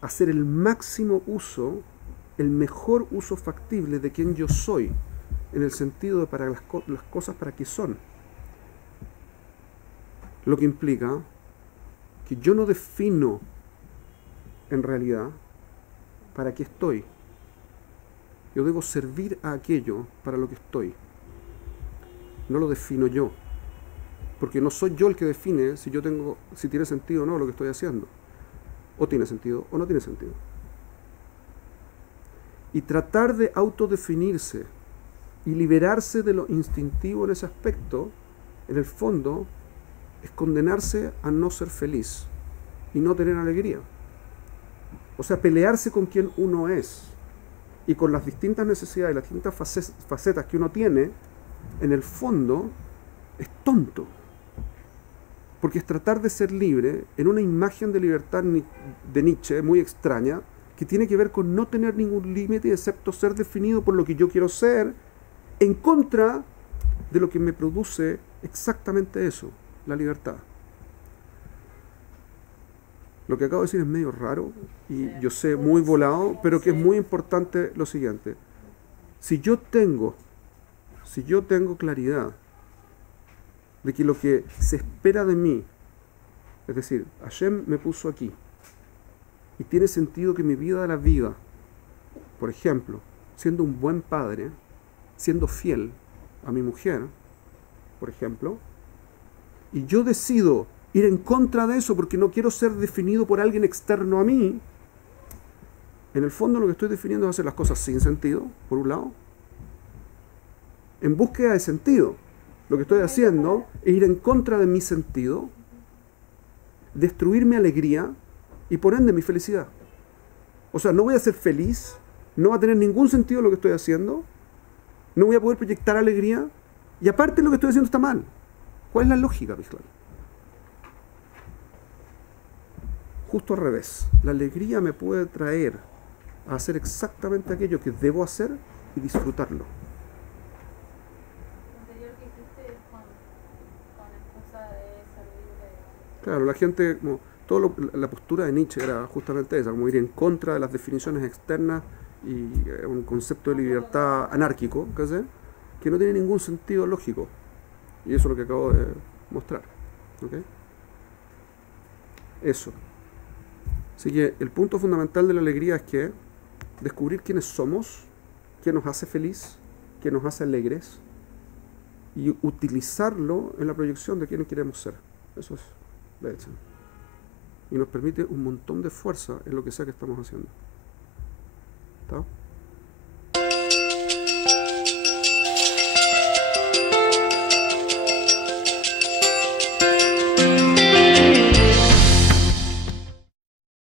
hacer el máximo uso, el mejor uso factible de quien yo soy, en el sentido de para las cosas para que son. Lo que implica que yo no defino en realidad para qué estoy. Yo debo servir a aquello para lo que estoy. No lo defino yo. Porque no soy yo el que define si tiene sentido o no lo que estoy haciendo. O tiene sentido o no tiene sentido. Y tratar de autodefinirse y liberarse de lo instintivo en ese aspecto, en el fondo, es condenarse a no ser feliz y no tener alegría. O sea, pelearse con quien uno es y con las distintas necesidades, las distintas facetas que uno tiene, en el fondo, es tonto. Porque es tratar de ser libre en una imagen de libertad de Nietzsche muy extraña, que tiene que ver con no tener ningún límite excepto ser definido por lo que yo quiero ser, en contra de lo que me produce exactamente eso, la libertad. Lo que acabo de decir es medio raro y yo sé, muy volado, pero que es muy importante lo siguiente. Si yo tengo claridad de que lo que se espera de mí, es decir, Hashem me puso aquí y tiene sentido que mi vida la viva, por ejemplo, siendo un buen padre, siendo fiel a mi mujer, por ejemplo, y yo decido ir en contra de eso porque no quiero ser definido por alguien externo a mí, en el fondo lo que estoy definiendo es hacer las cosas sin sentido, por un lado, en búsqueda de sentido. Lo que estoy haciendo es ir en contra de mi sentido, destruir mi alegría y por ende mi felicidad. O sea, no voy a ser feliz, no va a tener ningún sentido lo que estoy haciendo, no voy a poder proyectar alegría y aparte lo que estoy haciendo está mal. ¿Cuál es la lógica, Bishlal? Justo al revés. La alegría me puede traer a hacer exactamente aquello que debo hacer y disfrutarlo. Claro, la gente, la postura de Nietzsche era justamente esa, como ir en contra de las definiciones externas y un concepto de libertad anárquico, que no tiene ningún sentido lógico. Y eso es lo que acabo de mostrar. ¿Okay? Eso. Así que el punto fundamental de la alegría es que descubrir quiénes somos, qué nos hace feliz, qué nos hace alegres, y utilizarlo en la proyección de quiénes queremos ser. Eso es. Y nos permite un montón de fuerza en lo que sea que estamos haciendo. ¿Está?